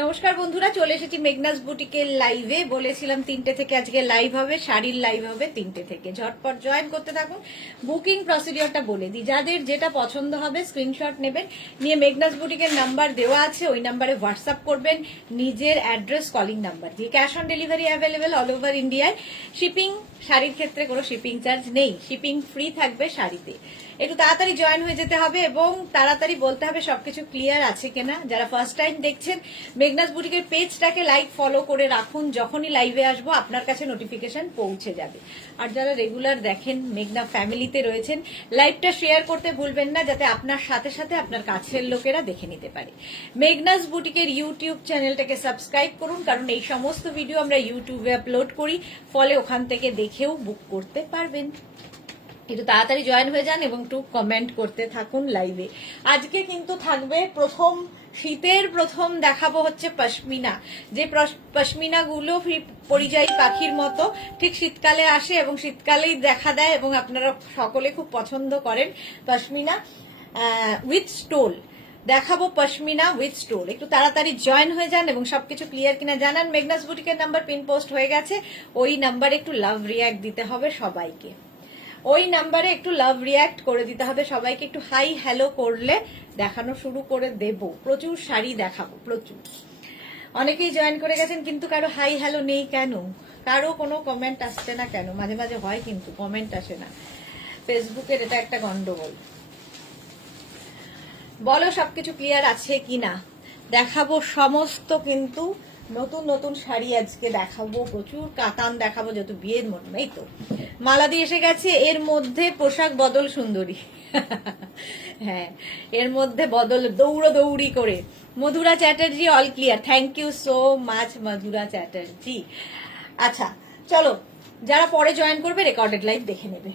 নমস্কার বন্ধুরা, চলে এসেছি মেঘনাস বুটিকের লাইভে। বলেছিলাম 3টে থেকে আজকে লাইভ হবে, শাড়ির লাইভ হবে 3টে থেকে। ঝটপট জয়েন করতে থাকুন। বুকিং প্রসিডিওরটা বলে দিই, যাদের যেটা পছন্দ হবে স্ক্রিনশট নেবেন, নিয়ে মেঘনাস বুটিকের নাম্বার দেওয়া আছে, ওই নাম্বারে হোয়াটসঅ্যাপ করবেন নিজের অ্যাড্রেস, কলিং নাম্বার দিয়ে। Cash on delivery available all over ইন্ডিয়ায়। শিপিং, শাড়ির ক্ষেত্রে কোনো শিপিং চার্জ নেই, শিপিং ফ্রি থাকবে শাড়িতে। একটু তাড়াতাড়ি জয়েন হয়ে যেতে হবে এবং তাড়াতাড়ি বলতে হবে সবকিছু ক্লিয়ার আছে কিনা। যারা ফার্স্ট টাইম দেখছেন, মেঘনাস বুটিকের পেজটাকে লাইক ফলো করে রাখুন, যখনই লাইভে আসবো আপনার কাছে নোটিফিকেশন পৌঁছে যাবে। আর যারা রেগুলার দেখেন, মেঘনা ফ্যামিলিতে রয়েছেন, লাইভটা শেয়ার করতে ভুলবেন না, যাতে আপনার সাথে সাথে আপনার কাছের লোকেরা দেখে নিতে পারে। মেঘনাস বুটিকের ইউটিউব চ্যানেলটাকে সাবস্ক্রাইব করুন, কারণ এই সমস্ত ভিডিও আমরা ইউটিউবে আপলোড করি, ফলে ওখান থেকে দেখেও বুক করতে পারবেন। একটু তাড়াতাড়ি জয়েন হয়ে যান এবং একটু কমেন্ট করতে থাকুন লাইভে। আজকে কিন্তু থাকবে শীতের প্রথম দেখাবো হচ্ছে পশমিনা। যে পশমিনা গুলো পরিযায়ী পাখির মতো ঠিক শীতকালে আসে এবং শীতকালেই দেখা দেয় এবং আপনারা সকলে খুব পছন্দ করেন পশমিনা উইথ স্টোল। দেখাবো পশমিনা উইথ স্টোল। একটু তাড়াতাড়ি জয়েন হয়ে যান এবং সবকিছু ক্লিয়ার কিনা জানান। মেঘনাস বুটিকের নাম্বার পিন পোস্ট হয়ে গেছে, ওই নাম্বারে একটু লাভ রিয়াক্ট দিতে হবে সবাইকে। ওই নাম্বারে একটু লাভ রিয়াক্ট করে দিতে হবে সবাইকে। একটু হাই হ্যালো করলে দেখানো শুরু করে দেব। প্রচুর শাড়ি দেখাবো, প্রচুর। অনেকেই জয়েন করে গেছেন, কিন্তু কারো হাই হ্যালো নেই কেন? কারো কোনো কমেন্ট আসছে না কেন? মাঝে মাঝে হয় কিন্তু কমেন্ট আসে না, ফেসবুকের এটা একটা গন্ডগোল। বলো সবকিছু ক্লিয়ার আছে কিনা। দেখাবো সমস্ত, কিন্তু নতুন নতুন শাড়ি আজকে দেখাবো, প্রচুর কাতান দেখাবো, যেহেতু বিয়ের মরশুম। এই তো মালাদি এসে গেছে, এর মধ্যে পোশাক বদল সুন্দরী। হ্যাঁ, এর মধ্যে বদল দৌড়ি করে। Madhura Chatterjee all clear, thank you so much Madhura Chatterjee. আচ্ছা চলো, যারা পরে জয়েন করবে রেকর্ডেড লাইভ দেখে নেবে।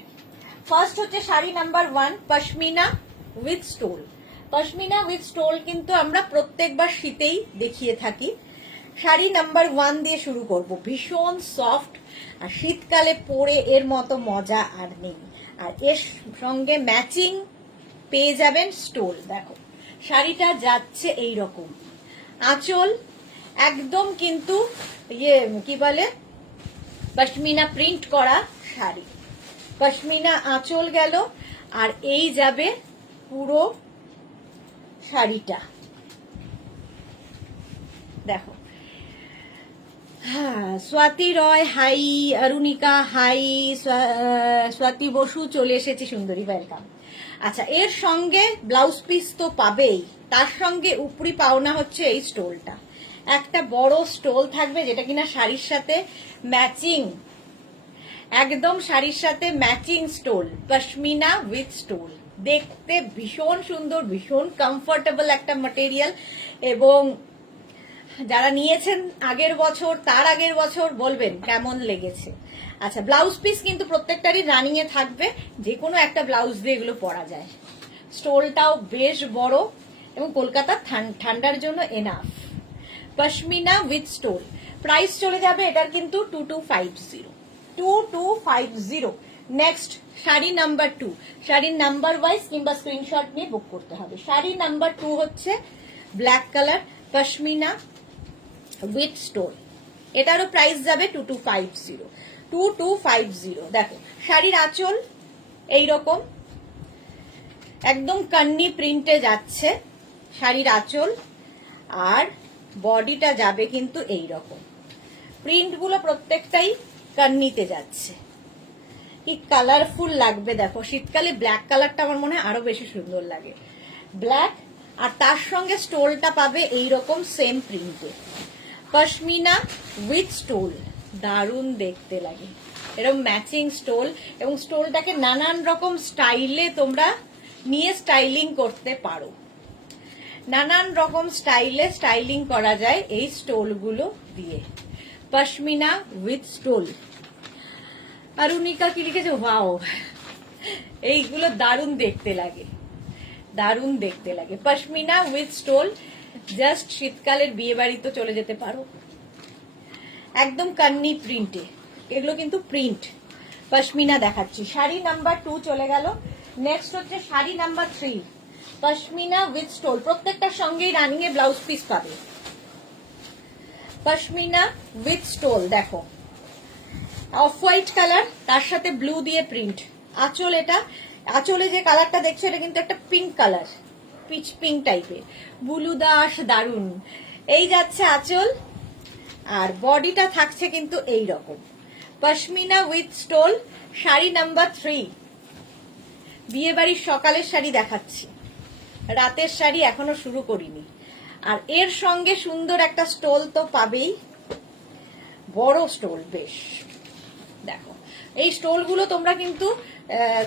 ফার্স্ট হচ্ছে sari number 1, pashmina with stole. Pashmina with stole কিন্তু আমরা প্রত্যেকবার শীতেই দেখিয়ে থাকি। শাড়ি নাম্বার 1 দিয়ে শুরু করব। ভীষণ সফট, আর শীতকালে পরে এর মতো মজা আর নেই। আর এর সঙ্গে ম্যাচিং পেয়ে যাবেন স্টোল। দেখো শাড়িটা যাচ্ছে এই রকম, আঁচল একদম কিন্তু কি বলে পশমিনা প্রিন্ট করা শাড়ি। পশমিনা আঁচল গেল, আর এই যাবে পুরো শাড়িটা। দেখো, হ্যাঁ, স্বাতি রয় হাই, অরুণিকা হাই, স্বাতি বসু চলে এসেছি, সুন্দরী ওয়েলকাম। আচ্ছা, এর সঙ্গে ব্লাউজ পিস তো পাবেই, তার সঙ্গে উপরি পাওনা হচ্ছে এই স্টোলটা। একটা বড় স্টোল থাকবে, যেটা কিনা শাড়ির সাথে ম্যাচিং, একদম শাড়ির সাথে matching stole. Pashmina with stole, দেখতে ভীষণ সুন্দর, ভীষণ কমফোর্টেবল একটা ম্যাটেরিয়াল। এবং যারা নিয়েছেন আগের বছর, তার আগের বছর, বলবেন কেমন লেগেছে। আচ্ছা, ব্লাউজ পিস কিন্তু প্রত্যেকটারই রানিং এ থাকবে, যে কোনো একটা ব্লাউজ দিয়ে এগুলো পরা যায়। স্টোলটাও বেশ বড় এবং কলকাতার ঠান্ডার জন্য enough. Pashmina with stole, price চলে যাবে এটার কিন্তু 2250। Next sari number 2। শাড়ির নাম্বার ওয়াইজ কিংবা স্ক্রিনশট নিয়ে বুক করতে হবে। শাড়ি নাম্বার 2 হচ্ছে black colour pashmina with stole. এটারও প্রাইস যাবে 2250। দেখো শাড়ির আঁচল এইরকম একদম কান্নি প্রিন্টে যাচ্ছে শাড়ির আঁচল, আর বডিটা যাবে কিন্তু এইরকম। প্রিন্টগুলো প্রত্যেকটাই কান্নিতে যাচ্ছে। কি কালারফুল লাগবে দেখো। শীতকালে ব্ল্যাক কালারটা আমার মনে হয় আরো বেশি সুন্দর লাগে, ব্ল্যাক। আর তার সঙ্গে স্টোলটা পাবে এইরকম সেম প্রিন্টে। পশমিনা উইথ স্টোল, দারুণ দেখতে লাগে এরকম ম্যাচিং স্টোল। এবং স্টোলটাকে নানান রকম স্টাইলে তোমরা নিয়ে স্টাইলিং করতে পারো। নানান রকম স্টাইলে স্টাইলিং করা যায় এই স্টোলগুলো দিয়ে। Pashmina with stole. অরুণিকা কি লিখেছে, ওয়াও, এইগুলো দারুণ দেখতে লাগে, দারুণ দেখতে লাগে। পশমিনা উইথ স্টোল, জাস্ট শীতকালের বিয়ে বাড়িতে চলে যেতে পারো, একদম কান্নি প্রিন্টে। এগুলো কিন্তু প্রিন্ট। পশমিনা দেখাচ্ছি। শাড়ি নাম্বার 2 চলে গেল। নেক্সট হচ্ছে sari number 3, pashmina with stole. প্রত্যেকটার সঙ্গেই রানিং এ ব্লাউজ পিস পাবে। পশমিনা উইথ স্টোল, দেখো অফ হোয়াইট কালার, তার সাথে ব্লু দিয়ে প্রিন্ট। আঁচল এটা, আঁচলে যে কালারটা দেখছো এটা কিন্তু একটা পিঙ্ক কালার, পিচ পিঙ্ক টাইপের, বুলু দাস দারুন। এই যাচ্ছে আঁচল, আর বডিটা থাকছে কিন্তু এই রকম pashmina with stole. Sari number 3। বিয়ে বাড়ির সকালের শাড়ি দেখাচ্ছি, রাতের শাড়ি এখনো শুরু করিনি। আর এর সঙ্গে সুন্দর একটা স্টোল তো পাবেই, বড় স্টোল বেশ। দেখো এই স্টোল গুলো তোমরা কিন্তু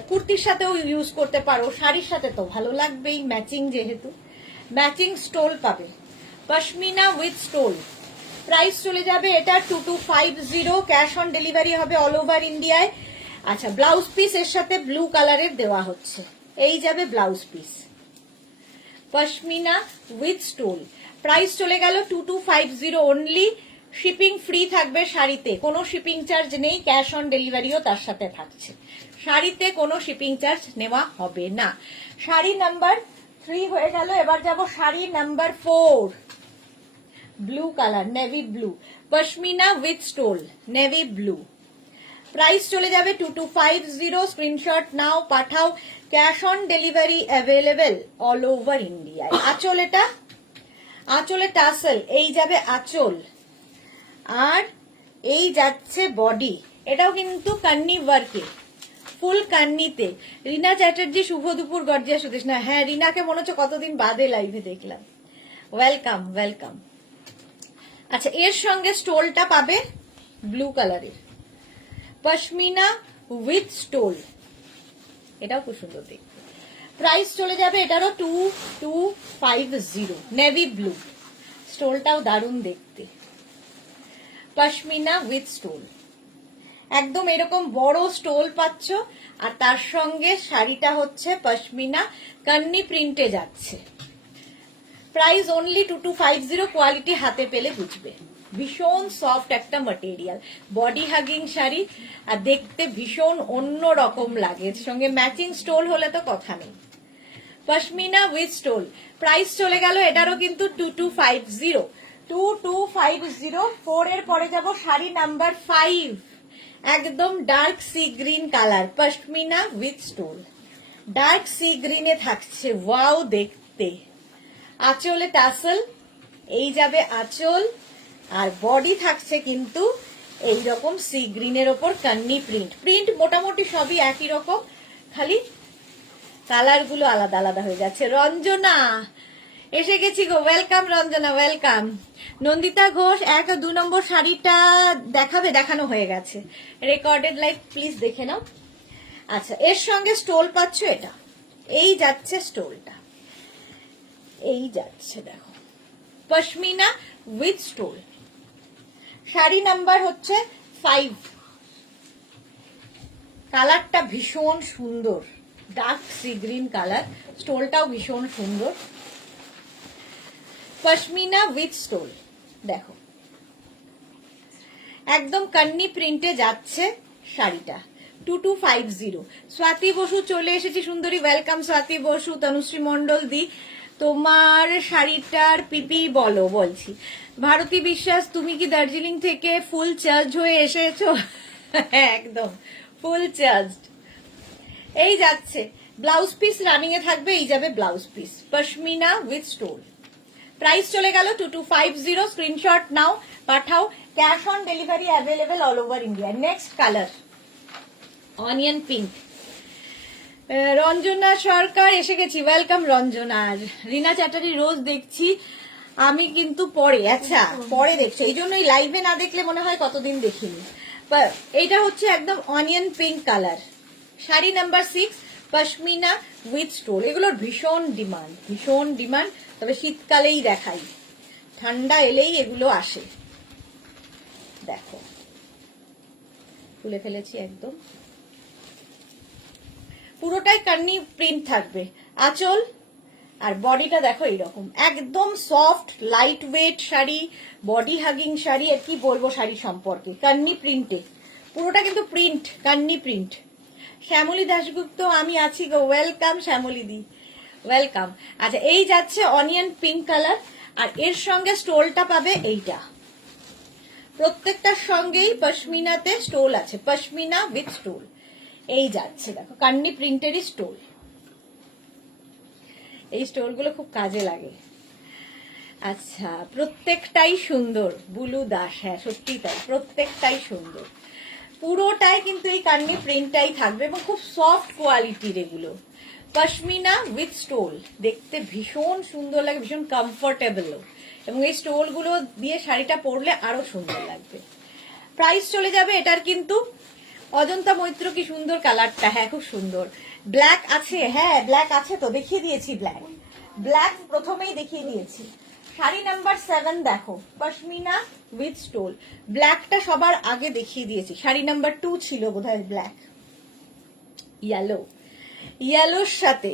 কুর্তির সাথেও ইউজ করতে পারো, শাড়ির সাথে তো ভালো লাগবেই, ম্যাচিং যেহেতু। ম্যাচিং স্টোল পাবে পশমিনা উইথ স্টোল। প্রাইস চলে যাবে এটা 2250, ক্যাশ অন ডেলিভারি হবে অল ওভার ইন্ডিয়ায়। আচ্ছা, ব্লাউজ পিস এর সাথে ব্লু কালারের দেওয়া হচ্ছে, এই যাবে blouse piece pashmina with stole. Price চলে গেল 2250 অনলি। শিপিং ফ্রি থাকবে শাড়িতে, কোনো শিপিং চার্জ নেই, ক্যাশ অন ডেলিভারিও তার সাথে থাকছে। শাড়িতে কোনো শিপিং চার্জ নেওয়া হবে না। শাড়ি নাম্বার 3 হয়ে গেল, এবার যাব sari number 4। Blue colour, navy blue, pashmina with stole, navy blue. Price চলে যাবে 2250, স্ক্রিনশট নাও, পাঠাও, cash on delivery available all over ইন্ডিয়ায়। আঁচল এটা, আঁচলে টাসেল, এই যাবে আঁচল, আর এই যাচ্ছে বডি। এটাও কিন্তু কান্নি ওয়ার্কে, ফুল কান্নিতে। রিনা চ্যাটার্জি শুভ দুপুর, গর্জিয়া সুদেশ না, হ্যাঁ রিনাকে মনে হচ্ছে কতদিন বাদে লাইভে দেখলাম, ওয়েলকাম ওয়েলকাম। আচ্ছা, এর সঙ্গে স্টোলটা পাবে ব্লু কালারের পশমিনা উইথ স্টোল, এটাও খুব সুন্দর দেখতে। প্রাইস চলে যাবে এটারও 2250, নেভি ব্লু, স্টোলটাও দারুণ দেখতে। পশমিনা উইথ স্টোল, একদম এরকম বড় স্টোল পাচ্ছ, আর তার সঙ্গে শাড়িটা হচ্ছে পশমিনা কান্নি প্রিন্টে যাচ্ছে। প্রাইস অনলি 2250, কোয়ালিটি হাতে পেলে বুঝবে। ভীষণ সফট একটা ম্যাটেরিয়াল, বডি হাগিং শাড়ি, আর দেখতে ভীষণ অন্য রকম লাগে। এর সঙ্গে ম্যাচিং স্টোল হলে তো কথা নেই। পশমিনা উইথ স্টোল, প্রাইস চলে গেল এটারও কিন্তু 2250, 2250। 4 এর পরে যাব শাড়ি নাম্বার 5, একদম dark sea green colour, pashmina with stole, dark sea গ্রিনে থাকছে, ওয়াও দেখতে। আঁচলে টাসেল, এই যাবে আঁচল, আর বডি থাকছে কিন্তু এই রকম সি গ্রিনের ওপর কান্নি প্রিন্ট। প্রিন্ট মোটামুটি সবই একই রকম, খালি কালার গুলো আলাদা আলাদা হয়ে যাচ্ছে। রঞ্জনা এসে গেছি গো, ওয়েলকাম রঞ্জনা, ওয়েলকাম। নন্দিতা ঘোষ 1 ও 2 নম্বর শাড়িটা দেখাবে, দেখানো হয়ে গেছে, রেকর্ডেড লাইভ প্লিজ দেখে নাও। আচ্ছা, এর সঙ্গে স্টোল পাচ্ছ, এটা এই যাচ্ছে স্টোলটা, এই যাচ্ছে দেখো pashmina with stole. Sari number হচ্ছে 5, কালারটা ভীষণ সুন্দর, ডার্ক সি গ্রিন কালার, স্টোলটাও ভীষণ সুন্দর, পশমিনা উইথ স্টোল। দেখো একদম কান্নি প্রিন্টে যাচ্ছে শাড়িটা, 2250। স্বাতি বসু চলে এসেছি সুন্দরী, ওয়েলকাম স্বাতি বসু। তনুশ্রী মন্ডল দি, তোমার শাড়িটার পিপি বলো। বলছি ভারতী বিশ্বাস, তুমি কি দার্জিলিং থেকে ফুল চার্জ হয়ে এসেছো? একদম ফুল চার্জ। এই যাচ্ছে ব্লাউজ পিস, রানিং এ থাকবে, এই যাবে blouse piece pashmina with stole. Price চলে গেল 2250, স্ক্রিনশট নাও, পাঠাও, cash on delivery available all over India. Next colour onion pink, Ranjana Sarkar এসে গেছি, ওয়েলকাম রঞ্জনা। আর রিনা চ্যাটার্জি রোজ দেখছি আমি, কিন্তু পরে, আচ্ছা পরে দেখছো, এই জন্যই লাইভে না দেখলে মনে হয় কতদিন দেখিনি। এইটা হচ্ছে একদম onion pink colour, sari number 6, pashmina with stole. এগুলোর ভীষণ ডিমান্ড, ভীষণ ডিমান্ড, তবে শীতকালেই দেখাই, ঠান্ডা এলেই এগুলো আসে। দেখো তুলে ফেলেছি একদম, পুরোটাই কান্নি প্রিন্ট থাকবে। আঁচল আর বডিটা দেখো এইরকম, একদম soft light weight sari, body hugging sari. আর কি বলবো শাড়ি সম্পর্কে, কান্নি প্রিন্টে, পুরোটা কিন্তু প্রিন্ট, কান্নি প্রিন্ট। শ্যামলী দাশগুপ্ত, আমি আছি গো, ওয়েলকাম শ্যামলী দি, ওয়েলকাম। আচ্ছা, এই যাচ্ছে অনিয়ন পিঙ্ক কালার, আর এর সঙ্গে স্টোলটা পাবে এইটা, প্রত্যেকটার সঙ্গেই পশমিনাতে স্টোল আছে, পশমিনা উইথ স্টোল। এই যাচ্ছে দেখো কান্নি প্রিন্টেরই স্টোল। এই স্টোলগুলো খুব কাজে লাগে। আচ্ছা, প্রত্যেকটাই সুন্দর। বুলু দাস, হ্যাঁ সত্যি তাই, প্রত্যেকটাই সুন্দর। পুরোটাই কিন্তু এই কান্নি প্রিন্টটাই থাকবে এবং খুব সফট কোয়ালিটির এগুলো। পশমিনা উইথ স্টোল, দেখতে ভীষণ সুন্দর লাগে, ভীষণ কমফোর্টেবল, এবং এই স্টোল গুলো দিয়ে শাড়িটা পরলে আরো সুন্দর লাগবে। প্রাইস চলে যাবে এটার কিন্তু। অজন্তা মৈত্র কি সুন্দর কালারটা, হ্যাঁ খুব সুন্দর। ব্ল্যাক আছে, হ্যাঁ ব্ল্যাক আছে তো, দেখিয়ে দিয়েছি ব্ল্যাক। ব্ল্যাক প্রথমেই দেখিয়ে দিয়েছি। শাড়ি নাম্বার 7 দেখো, পশমিনা উইথ স্টোল। ব্ল্যাকটা সবার আগে দেখিয়ে দিয়েছি, শাড়ি নাম্বার 2 ছিল বোধহয় ব্ল্যাক। ইয়েলো, ইয়েলোর সাথে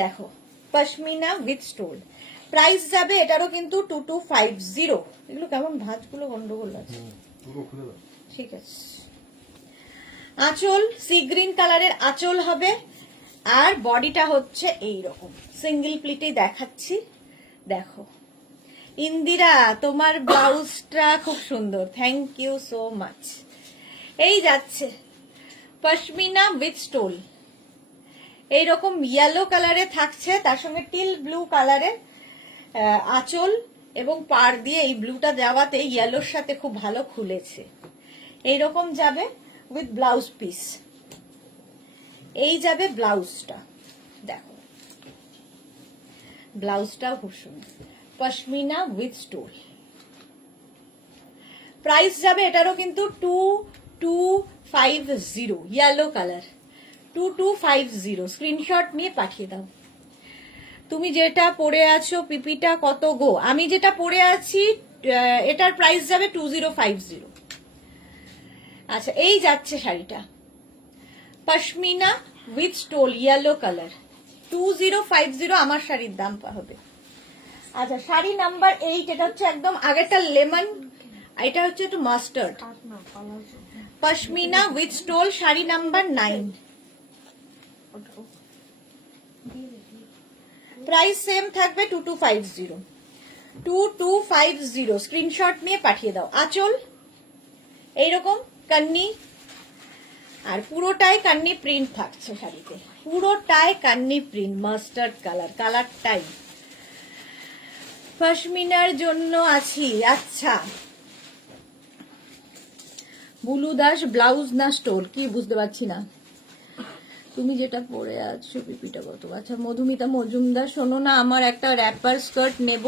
দেখো পশমিনা উইথ স্টোল। প্রাইস যাবে এটারও কিন্তু 2250। এগুলো কেমন ভাঁজগুলো গন্ডগোল আছে, ঠিক আছে। আঁচল সি গ্রিন কালারের আঁচল হবে, আর বডিটা হচ্ছে এই রকম সিঙ্গেল প্লিটে দেখাচ্ছি। দেখো ইন্দিরা, তোমার ব্লাউজটা খুব সুন্দর, থ্যাংক ইউ সো মাচ। এই যাচ্ছে পশমিনা উইথ স্টোল, এইরকম ইয়েলো কালারে থাকছে, তার সঙ্গে টিল ব্লু কালারের আঁচল এবং পাড় দিয়ে এই ব্লুটা দেওয়াতে ইয়েলোর সাথে খুব ভালো খুলেছে। এইরকম যাবে উইথ ব্লাউজ পিস। এই যাবে ব্লাউজটা, দেখো ব্লাউজটাও খুব সুন্দর, পশমিনা উইথ স্টোল। প্রাইস যাবে এটারও কিন্তু 2250, ইয়েলো কালার 2250। স্ক্রিনশট নিয়ে পাঠিয়ে দাও। তুমি যেটা পরে আছো পিপিটা কত গো? আমি যেটা পরে আছি এটার প্রাইস যাবে 2050। আচ্ছা, এই যাচ্ছে শাড়িটা pashmina with stole, yellow colour 2050 আমার শাড়ির দাম হবে। আচ্ছা, শাড়ি নাম্বার 8, এটা হচ্ছে একদম আগেরটা লেমন, এটা হচ্ছে একটু mustard. Pashmina with stole, sari number 9। Price same থাকবে 2250। স্ক্রিনশট নিয়ে পাঠিয়ে দাও। আঁচল এইরকম কান্নি, আর পুরোটাই কান্নি প্রিন্ট থাকছে শাড়িতে, পুরোটাই কান্নি প্রিন্ট, মাস্টার্ড কালার, কালারটাই পশমিনার জন্য আছি। আচ্ছা, বুলু দাস ব্লাউজ না স্টোর, কি বুঝতে পারছি না। তুমি যেটা পরে আছো পিপিটা কত? আচ্ছা, মধুমিতা মজুমদার, শোনো না, আমার একটা র্যাপার স্কার্ট নেব,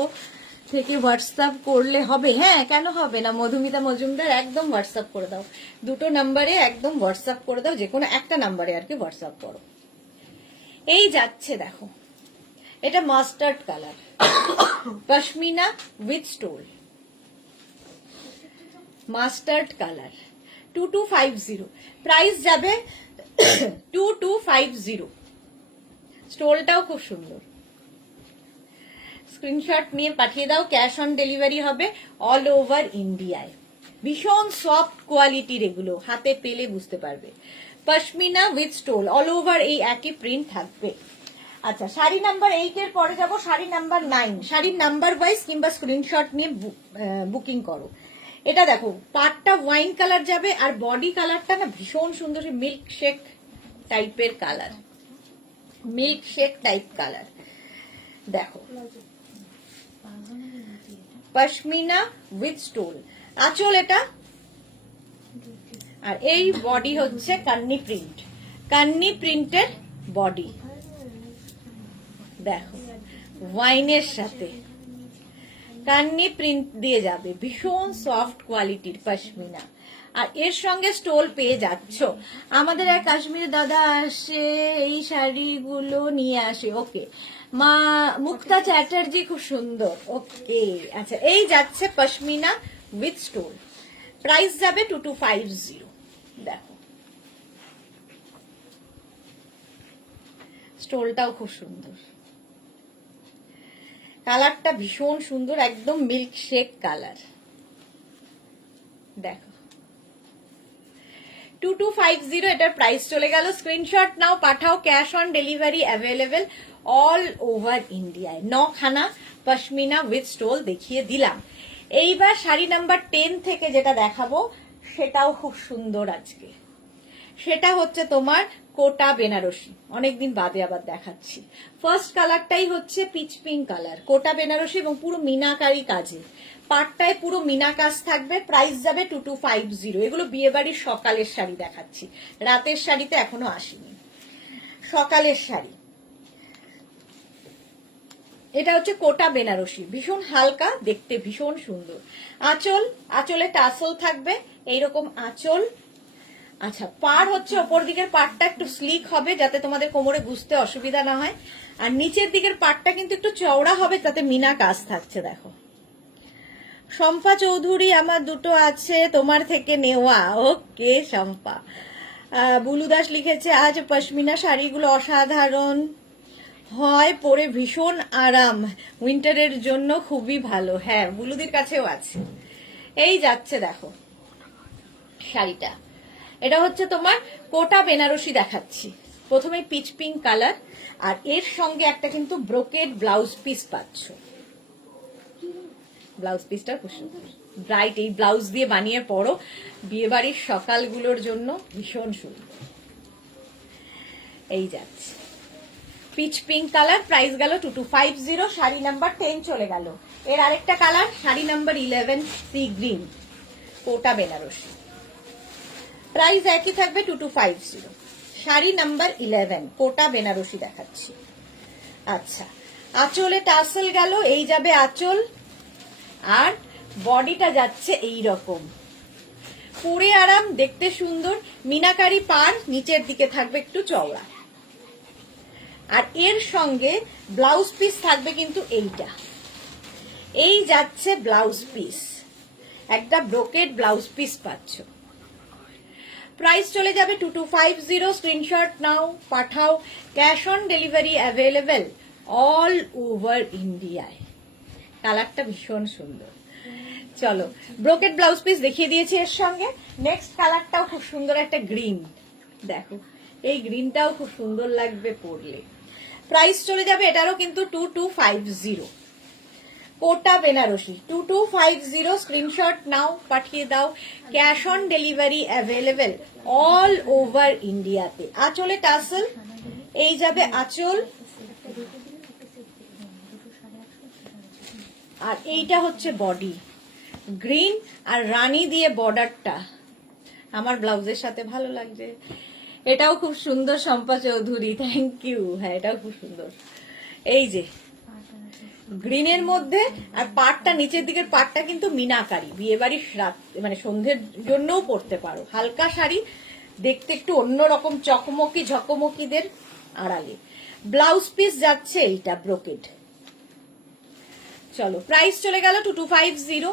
থেকে হোয়াটসঅ্যাপ করলে হবে? হ্যাঁ, কেন হবে না মধুমিতা মজুমদার, একদম হোয়াটসঅ্যাপ করে দাও। দুটো নাম্বারে একদম হোয়াটসঅ্যাপ করে দাও, যে কোনো একটা নাম্বারে আর কি হোয়াটসঅ্যাপ করো। এই যাচ্ছে দেখো, এটা mustard colour, pashmina with stole, mustard colour 2250। Price যাবে 2250। স্টোলটাও খুব সুন্দর। স্ক্রিনশট নিয়ে পাঠিয়ে দাও। ক্যাশ অন ডেলিভারি হবে অল ওভার ইন্ডিয়ায়। ভীষণ সফট কোয়ালিটির এগুলো, হাতে পেলে বুঝতে পারবে। Pashmina with stole, all over এই একই প্রিন্ট থাকবে। আচ্ছা, শাড়ি নাম্বার 8 এর পরে যাব শাড়ি নাম্বার 9। শাড়ির নাম্বার ওয়াইজ কিংবা স্ক্রিনশট নিয়ে বুকিং করো। এটা দেখো, পাটটা ওয়াইন কালার যাবে, আর বডি কালারটা না ভীষণ সুন্দর, মিল্ক শেক টাইপের colour, milk shake type colour. দেখো পশমিনা উইথ স্টোল, আঁচল এটা, আর এই বডি হচ্ছে কান্নি প্রিন্ট, কান্নি প্রিন্টের বডি। দেখো ওয়াইনের সাথে কান্নি প্রিন্ট দিয়ে যাবে, ভীষণ সফট কোয়ালিটির পশমিনা, আর এর সঙ্গে স্টোল পেয়ে যাচ্ছ। আমাদের এক কাশ্মীরি দাদা আসে, এই শাড়িগুলো নিয়ে আসে। ওকে মা মুক্তা চ্যাটার্জি, খুব সুন্দর। ওকে, আচ্ছা, এই যাচ্ছে পশমিনা উইথ স্টোল। প্রাইস যাবে 2250। দেখো স্টোলটাও খুব সুন্দর, কালারটা ভীষণ সুন্দর, একদম মিল্ক শেক কালার। দেখো 2250 এটার প্রাইস চলে গেল। স্ক্রিনশট নাও, পাঠাও। Cash on delivery available all over ইন্ডিয়ায়। 9খানা পশমিনা উইথ স্টোল দেখিয়ে দিলাম। এইবার শাড়ি নাম্বার 10 থেকে যেটা দেখাবো সেটাও খুব সুন্দর আজকে। সেটা হচ্ছে তোমার কোটা বেনারসি, অনেকদিন বাদে আবার দেখাচ্ছি। ফার্স্ট কালারটাই হচ্ছে পিচ পিঙ্ক কালার, কোটা বেনারসি এবং পুরো মিনাকারি কাজে, পাটটায় পুরো মিনা কাজ থাকবে। প্রাইস যাবে 2250। এগুলো বিয়ে বাড়ির সকালের শাড়ি দেখাচ্ছি, রাতের শাড়িতে এখনো আসেনি, সকালের শাড়ি। এটা হচ্ছে কোটা বেনারসি, ভীষণ হালকা, দেখতে ভীষণ সুন্দর। আঁচল, আঁচলে টাসল থাকবে এইরকম আঁচল। আচ্ছা, পাড় হচ্ছে ওপর দিকের পাড়টা একটু স্লিক হবে যাতে তোমাদের কোমরে বুঝতে অসুবিধা না হয়, আর নিচের দিকের পাড়টা কিন্তু একটু চওড়া হবে, তাতে মিনা কাজ থাকছে। দেখো, শম্পা চৌধুরী আমার দুটো আছে তোমার থেকে নেওয়া। ওকে শম্পা। বুলু দাস লিখেছে আজ পশমিনা শাড়িগুলো অসাধারণ হয়, পরে ভীষণ আরাম, উইন্টারের জন্য খুবই ভালো। হ্যাঁ, বুলুদির কাছেও আছে। এই যাচ্ছে দেখো শাড়িটা, এটা হচ্ছে তোমার কোটা বেনারসি দেখাচ্ছি। প্রথমে পিচ পিঙ্ক কালার, আর এর সঙ্গে একটা কিন্তু ব্রোকেড ব্লাউজ পিস পাচ্ছ। ব্লাউজ পিসটা খুব সুন্দর, ব্রাইট। এই ব্লাউজ দিয়ে বানিয়ে পরো, বিয়ে বাড়ির সকালগুলোর জন্য ভীষণ সুন্দর। এই যাচ্ছে পিচ পিঙ্ক কালার, প্রাইস গেল 2250। শাড়ি নাম্বার 10 চলে গেল। এর আরেকটা colour sari number 11 sea green, Kota Banarasi, price একই থাকবে 2250। শাড়ি নাম্বার 11 কোটা বেনারসি দেখাচ্ছি। আচ্ছা, আঁচলে টাসেল গেল, এই যাবে আঁচল, আর বডিটা যাচ্ছে এই রকম, পরে আরাম, দেখতে সুন্দর, মিনাকারি পাড়, নিচের দিকে থাকবে একটু চওড়া, আর এর সঙ্গে ব্লাউজ পিস থাকবে কিন্তু এইটা। এই যাচ্ছে ব্লাউজ পিস, একটা ব্রোকেড ব্লাউজ পিস পাচ্ছ। প্রাইস চলে যাবে 2250। স্ক্রিনশট নাও, পাঠাও, cash on delivery available all over ইন্ডিয়ায়। কালারটা ভীষণ সুন্দর। চলো, ব্রোকেড ব্লাউজ পিস দেখিয়ে দিয়েছি এর সঙ্গে। নেক্সট কালারটাও খুব সুন্দর, একটা গ্রিন। দেখো, এই গ্রিনটাও খুব সুন্দর লাগবে পরলে। প্রাইস চলে যাবে এটারও কিন্তু 2250। কোটা বেনারসি 2250। স্ক্রিনশট নাও, পাঠিয়ে দাও, cash on delivery available all over ইন্ডিয়াতে। আঁচলে টাসেল, এই যাবে আঁচল, আর এইটা হচ্ছে বডি, গ্রিন আর রানী দিয়ে বর্ডারটা আমার ব্লাউজের সাথে ভালো লাগছে। এটাও খুব সুন্দর শম্পা চৌধুরী, থ্যাংক ইউ। হ্যাঁ, এটাও খুব সুন্দর। এই যে গ্রিনের মধ্যে, আর পাটটা, নিচের দিকের পাটটা কিন্তু মিনাকারি, বিয়ে বাড়ির রাত মানে সন্ধ্যের জন্যও পরতে পারো। হালকা শাড়ি, দেখতে একটু অন্যরকম, চকমকি ঝকমকিদের আড়ালে। ব্লাউজ পিস যাচ্ছে এইটা ব্রোকেড। চলো, প্রাইস চলে গেল 2250।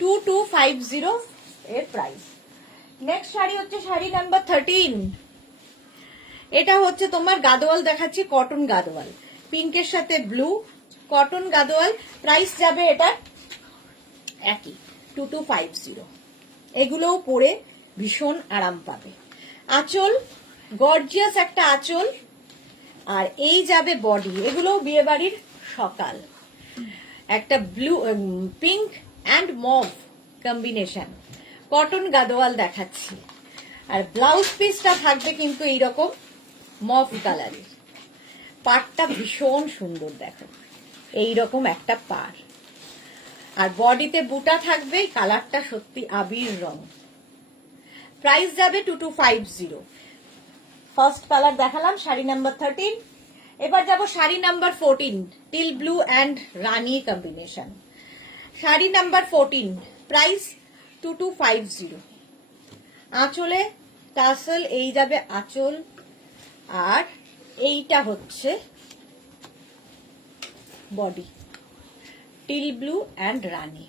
2250 এর প্রাইস। নেক্সট শাড়ি হচ্ছে শাড়ি নাম্বার 13। এটা হচ্ছে তোমার গাদোয়াল দেখাচ্ছি, কটন গাদোয়াল, পিঙ্কের সাথে ব্লু, কটন গাদোয়াল। প্রাইস যাবে এটা একই 2250। এগুলোও পরে ভীষণ আরাম পাবে। আঁচল, গর্জিয়াস একটা আঁচল, আর এই যাবে বডি। এগুলোও বিয়ে বাড়ির সকাল, একটা blue pink and mauve combination, cotton Gadwal দেখাচ্ছি। আর ব্লাউজ পিসটা থাকবে কিন্তু এইরকম মভ কালারের, পাড়টা ভীষণ সুন্দর। দেখো, এইরকম একটা পাড়, আর বডিতে বুটা থাকবে, কালারটা সত্যি আবির রং। প্রাইস যাবে 2250। ফার্স্ট কালার দেখালাম শাড়ি নাম্বার 13। এবার যাব sari number 14, teal blue and Rani combination. Sari number 14, price 2250। আঁচলে টাসেল, এই যাবে আঁচল, আর এইটা হচ্ছে বডি, টিল ব্লু অ্যান্ড রানী।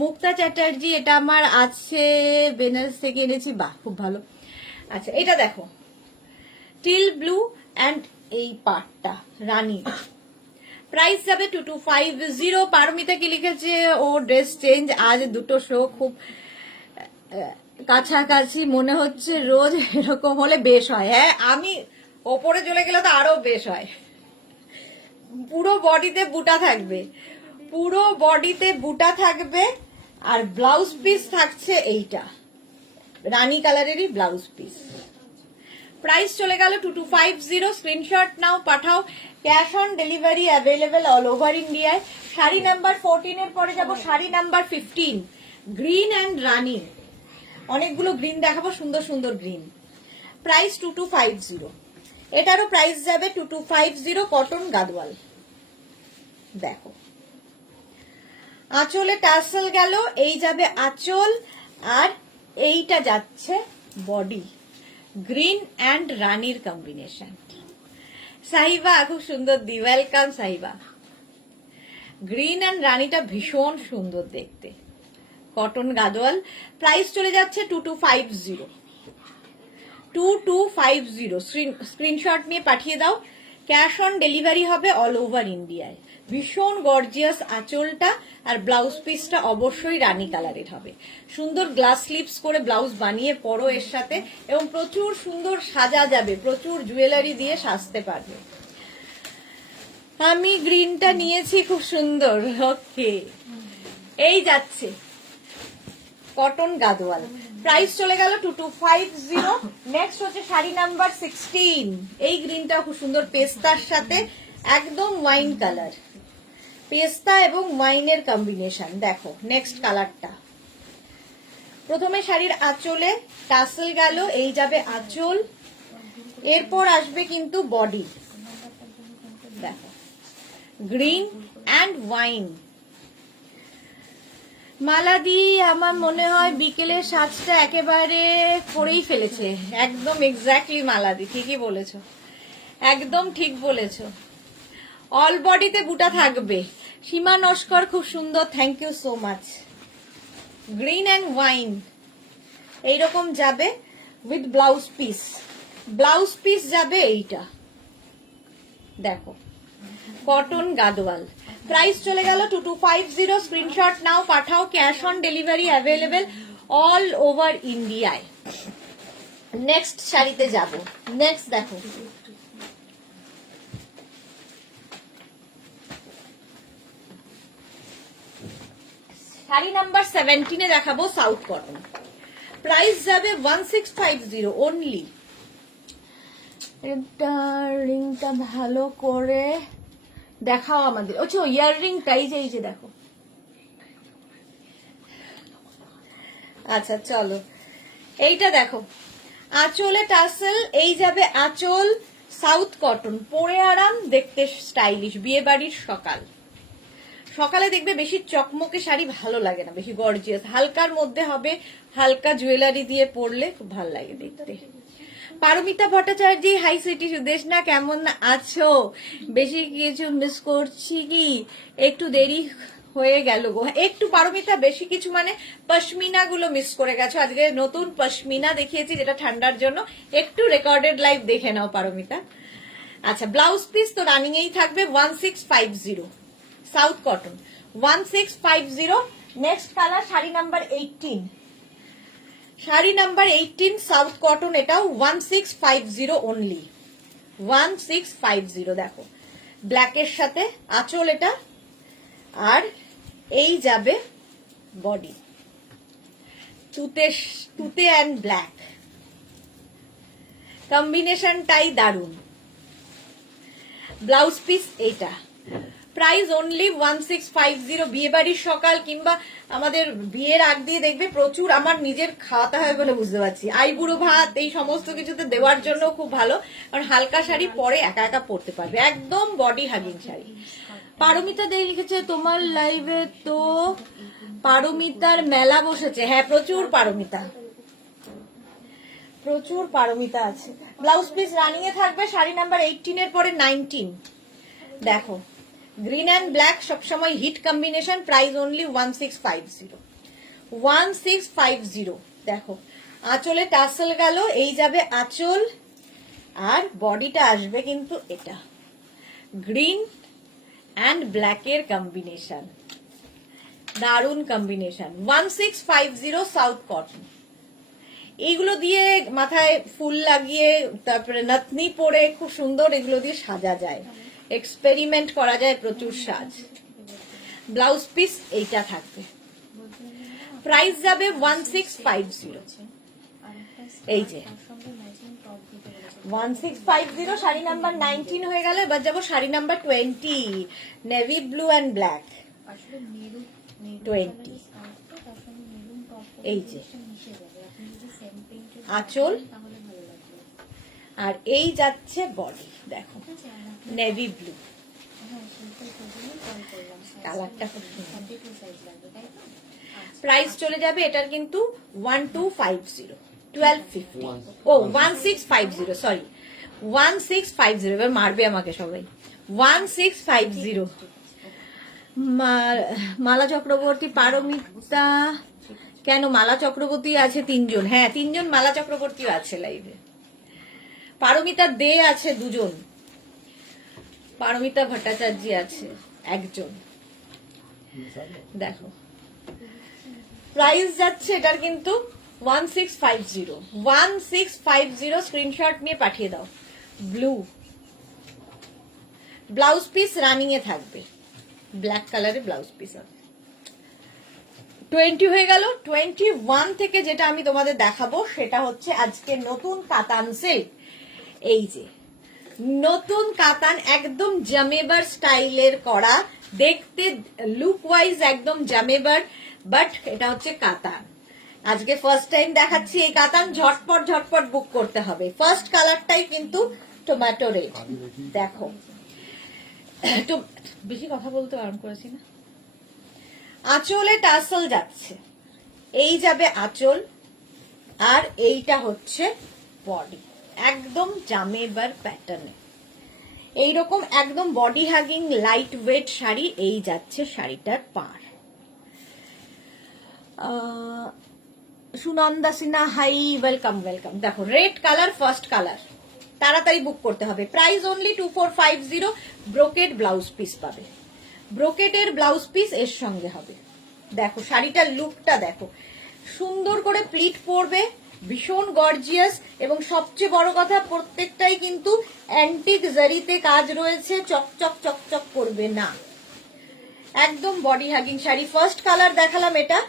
মুক্তা চ্যাটার্জি, এটা আমার আছে, বেনারস থেকে এনেছি। বাহ, খুব ভালো। আচ্ছা, এটা দেখো, টিল ব্লু অ্যান্ড এই পাটটা রানী। প্রাইস যাবে 2250। পারমিতা কি লিখেছে, ও ড্রেস চেঞ্জ, আজ দুটো শো খুব কাছাকাছি মনে হচ্ছে, রোজ এরকম হলে বেশ হয়। হ্যাঁ, আমি ওপরে চলে গেলে তো আরো বেশ হয়। পুরো বডিতে বুটা থাকবে, পুরো বডিতে বুটা থাকবে আর ব্লাউজ পিস থাকছে এইটা রানী কালারেরই ব্লাউজ পিস। প্রাইস চলে গেল 2250। স্ক্রিনশট নাও, পাঠাও। Cash on delivery available all over ইন্ডিয়ায়। শাড়ি নাম্বার 14 এর পরে যাব শাড়ি নাম্বার 15, গ্রিন অ্যান্ড রানী। অনেকগুলো গ্রিন দেখাবো, সুন্দর সুন্দর গ্রিন। প্রাইস 2250। এটারও প্রাইস যাবে 2250, কটন গাদওয়াল। দেখো আঁচলে টার্সেল গেল, এই যাবে আঁচল, আর এইটা যাচ্ছে বডি। গ্রিন অ্যান্ড রানীর কম্বিনেশন। সাহিবা খুব সুন্দর দি, ওয়েলকাম সাহিবা। গ্রিন অ্যান্ড রানীটা ভীষণ সুন্দর দেখতে, কটন গাদওয়াল। প্রাইস চলে যাচ্ছে 2250। 2250। স্ক্রিনশট নিয়ে পাঠিয়ে দাও। ক্যাশ অন ডেলিভারি হবে অল ওভার ইন্ডিয়ায়। ভীষণ গর্জিয়াস আঁচলটা, আর ব্লাউজ পিসটা অবশ্যই রানী কালারের হবে। সুন্দর গ্লাস স্লিপস করে ব্লাউজ বানিয়ে পরো এর সাথে, এবং প্রচুর সুন্দর সাজা যাবে, প্রচুর জুয়েলারি দিয়ে সাজতে পারবে। আমি গ্রিনটা নিয়েছি, খুব সুন্দর। ওকে, এই যাচ্ছে কটন গাদওয়াল। প্রাইস চলে গেল 2250। নেক্সট হচ্ছে শাড়ি নাম্বার 16। এই গ্রিনটা খুব সুন্দর, পেস্তার সাথে একদম ওয়াইন কালার, পেস্তা এবং ওয়াইনের কম্বিনেশন। দেখো নেক্সট কালারটা। প্রথমে শাড়ির আঁচলে টাসেল গেল, এই যাবে আঁচল, এরপর আসবে কিন্তু বডি। দেখো গ্রিন অ্যান্ড ওয়াইন। মালাদি আমার মনে হয় বিকেলের সাজটা একেবারে করেই ফেলেছে, একদম এক্স্যাক্টলি মালাদি, ঠিকই বলেছো, একদম ঠিক বলেছো। অল বডিতে বুটা থাকবে। সীমা নস্কর খুব সুন্দর, thank you so much. Green and wine এইরকম যাবে with blouse piece. Blouse piece যাবে এইটা, দেখো কটন গাদওয়াল। প্রাইস চলে গেল 2250। স্ক্রিনশট নাও, পাঠাও। Cash on delivery available all over ইন্ডিয়ায়। নেক্সট শাড়িতে যাব। নেক্সট দেখো শাড়ি নাম্বার 17 দেখাবো, সাউথ কটন। প্রাইস যাবে 1650 অনলি। এটা রিংটা ভালো করে দেখাও আমাদের। আচ্ছা ইয়ার রিংটা এই যে দেখো। আচ্ছা চলো, এইটা দেখো আঁচলে টাসেল, এই যাবে আঁচল, সাউথ কটন, পরে আরাম, দেখতে স্টাইলিশ। বিয়ে বাড়ির সকাল, সকালে দেখবে বেশি চকমকে শাড়ি ভালো লাগে না, বেশি গর্জিয়াস, হালকার মধ্যে হবে, হালকা জুয়েলারি দিয়ে পরলে খুব ভালো লাগে দেখতে। পারমিতা ভট্টাচার্য, হাই সুইটি সুদেশ না, কেমন আছো? বেশি কিছু মিস করছি কি? একটু দেরি হয়ে গেল গো। একটু পারমিতা বেশি কিছু মানে পশমিনা গুলো মিস করে গেছো। আজকে নতুন পশমিনা দেখিয়েছি, যেটা ঠান্ডার জন্য। একটু রেকর্ডেড লাইভ দেখে নাও পারমিতা। আচ্ছা ব্লাউজ পিস তো রানিং এই থাকবে 1650, south cotton 1650। Next colour sari number 18। Sari number 18 south cotton, এটাও 1650 অনলি, 1650। দেখো ব্ল্যাকের সাথে আঁচল এটা, আর এই যাবে বডি, তুতে অ্যান্ড ব্ল্যাক কম্বিনেশনটাই দারুন। ব্লাউজ পিস এইটা। Price only 1650। বিয়ে বাড়ির সকাল কিংবা আমাদের বিয়ের আগ দিয়ে দেখবে প্রচুর, আমার নিজের খাওয়াতে হয় বলে বুঝতে পারছি, আইবুড়ো ভাত এই সমস্ত কিছুতে দেওয়ার জন্য খুব ভালো, কারণ হালকা শাড়ি পরে একা একা পরতে পারবে, একদম বডি হাগিং শাড়ি। পারমিতা দেই লিখেছে তোমার লাইভে তো পারমিতার মেলা বসেছে। হ্যাঁ প্রচুর পারমিতা, প্রচুর পারমিতা আছে। ব্লাউজ পিস রানিং এ থাকবে। শাড়ি নাম্বার 18 এর পরে 19। দেখো গ্রিন অ্যান্ড ব্ল্যাক সবসময় হিট কম্বিনেশন। Price only 1650, 1650। দেখো আঁচলে টাসেল গেল, এই যাবে আঁচল, আর বডিটা আসবে কিন্তু এটা গ্রিন অ্যান্ড ব্ল্যাকের কম্বিনেশন, দারুন কম্বিনেশন। 1650 south cotton. এইগুলো দিয়ে মাথায় ফুল লাগিয়ে, তারপরে নথনি পরে খুব সুন্দর এগুলো দিয়ে সাজা যায়, এক্সপেরিমেন্ট করা যায়, প্রচুর সাজ। ব্লাউজ পিস এইটা থাকবে। প্রাইস যাবে 1650। এই যে 1650, শাড়ি নাম্বার 19 হয়ে গেল। এবার যাবো sari number 20, navy blue and black. 20, এই যে আঁচল, আর এই যাচ্ছে বডি, দেখো নেভি ব্লু কালারটা খুব সুন্দর। প্রাইস চলে যাবে এটার কিন্তু 1250, 1250, ও 1650, সরি 1650। এবার মারবে আমাকে সবাই। 1650। মালা চক্রবর্তী, পারমিতা, কেন মালা চক্রবর্তী আছে 3 জন? হ্যাঁ 3 জন মালা চক্রবর্তী আছে লাইভে। পারমিতা দে আছে 2 জন, পারমিতা ভট্টাচার্য আছে 1 জন। দেখো প্রাইস যাচ্ছে এটার কিন্তু 1650, 1650। স্ক্রিনশট নিয়ে পাঠিয়ে দাও। ব্লু, ব্লাউজ পিস রানিং এ থাকবে, ব্ল্যাক কালারে ব্লাউজ পিস হবে। 20 হয়ে গেল। 21 থেকে যেটা আমি তোমাদের দেখাবো সেটা হচ্ছে আজকে নতুন কাতান সিল্ক। এই যে নতুন কাতান, একদম জামেবার স্টাইলের করা, দেখতে লুক ওয়াইজ একদম জামেবার, বাট এটা হচ্ছে কাতান। আজকে ফার্স্ট টাইম দেখাচ্ছি এই কাতান, ঝটপট ঝটপট বুক করতে হবে। ফার্স্ট কালারটাই কিন্তু টমেটো রেড। দেখো একটু বেশি কথা বলতে আরাম করেছি না। আঁচলে টাসল যাচ্ছে, এই যাবে আঁচল, আর এইটা হচ্ছে বডি, একদম জামেবার প্যাটার্নে এইরকম একদম body hugging light weight sari. এই যাচ্ছে শাড়িটার পার। Sunanda Sinha, hi, welcome welcome. দেখো রেড কালার, ফার্স্ট কালার, তাড়াতাড়ি বুক করতে হবে। Price only 2450। Brocade blouse piece পাবে, ব্রোকেটের ব্লাউজ পিস এর সঙ্গে হবে। দেখো শাড়িটার লুকটা দেখো, সুন্দর করে প্লিট পরবে, ভীষণ গর্জিয়াস, এবং সবচেয়ে বড় কথা প্রত্যেকটাই কিন্তু অ্যান্টিক জারিতে কাজ রয়েছে, চকচক চকচক করবে না, একদম বডি হ্যাগিং শাড়ি। ফার্স্ট কালার দেখালাম এটা।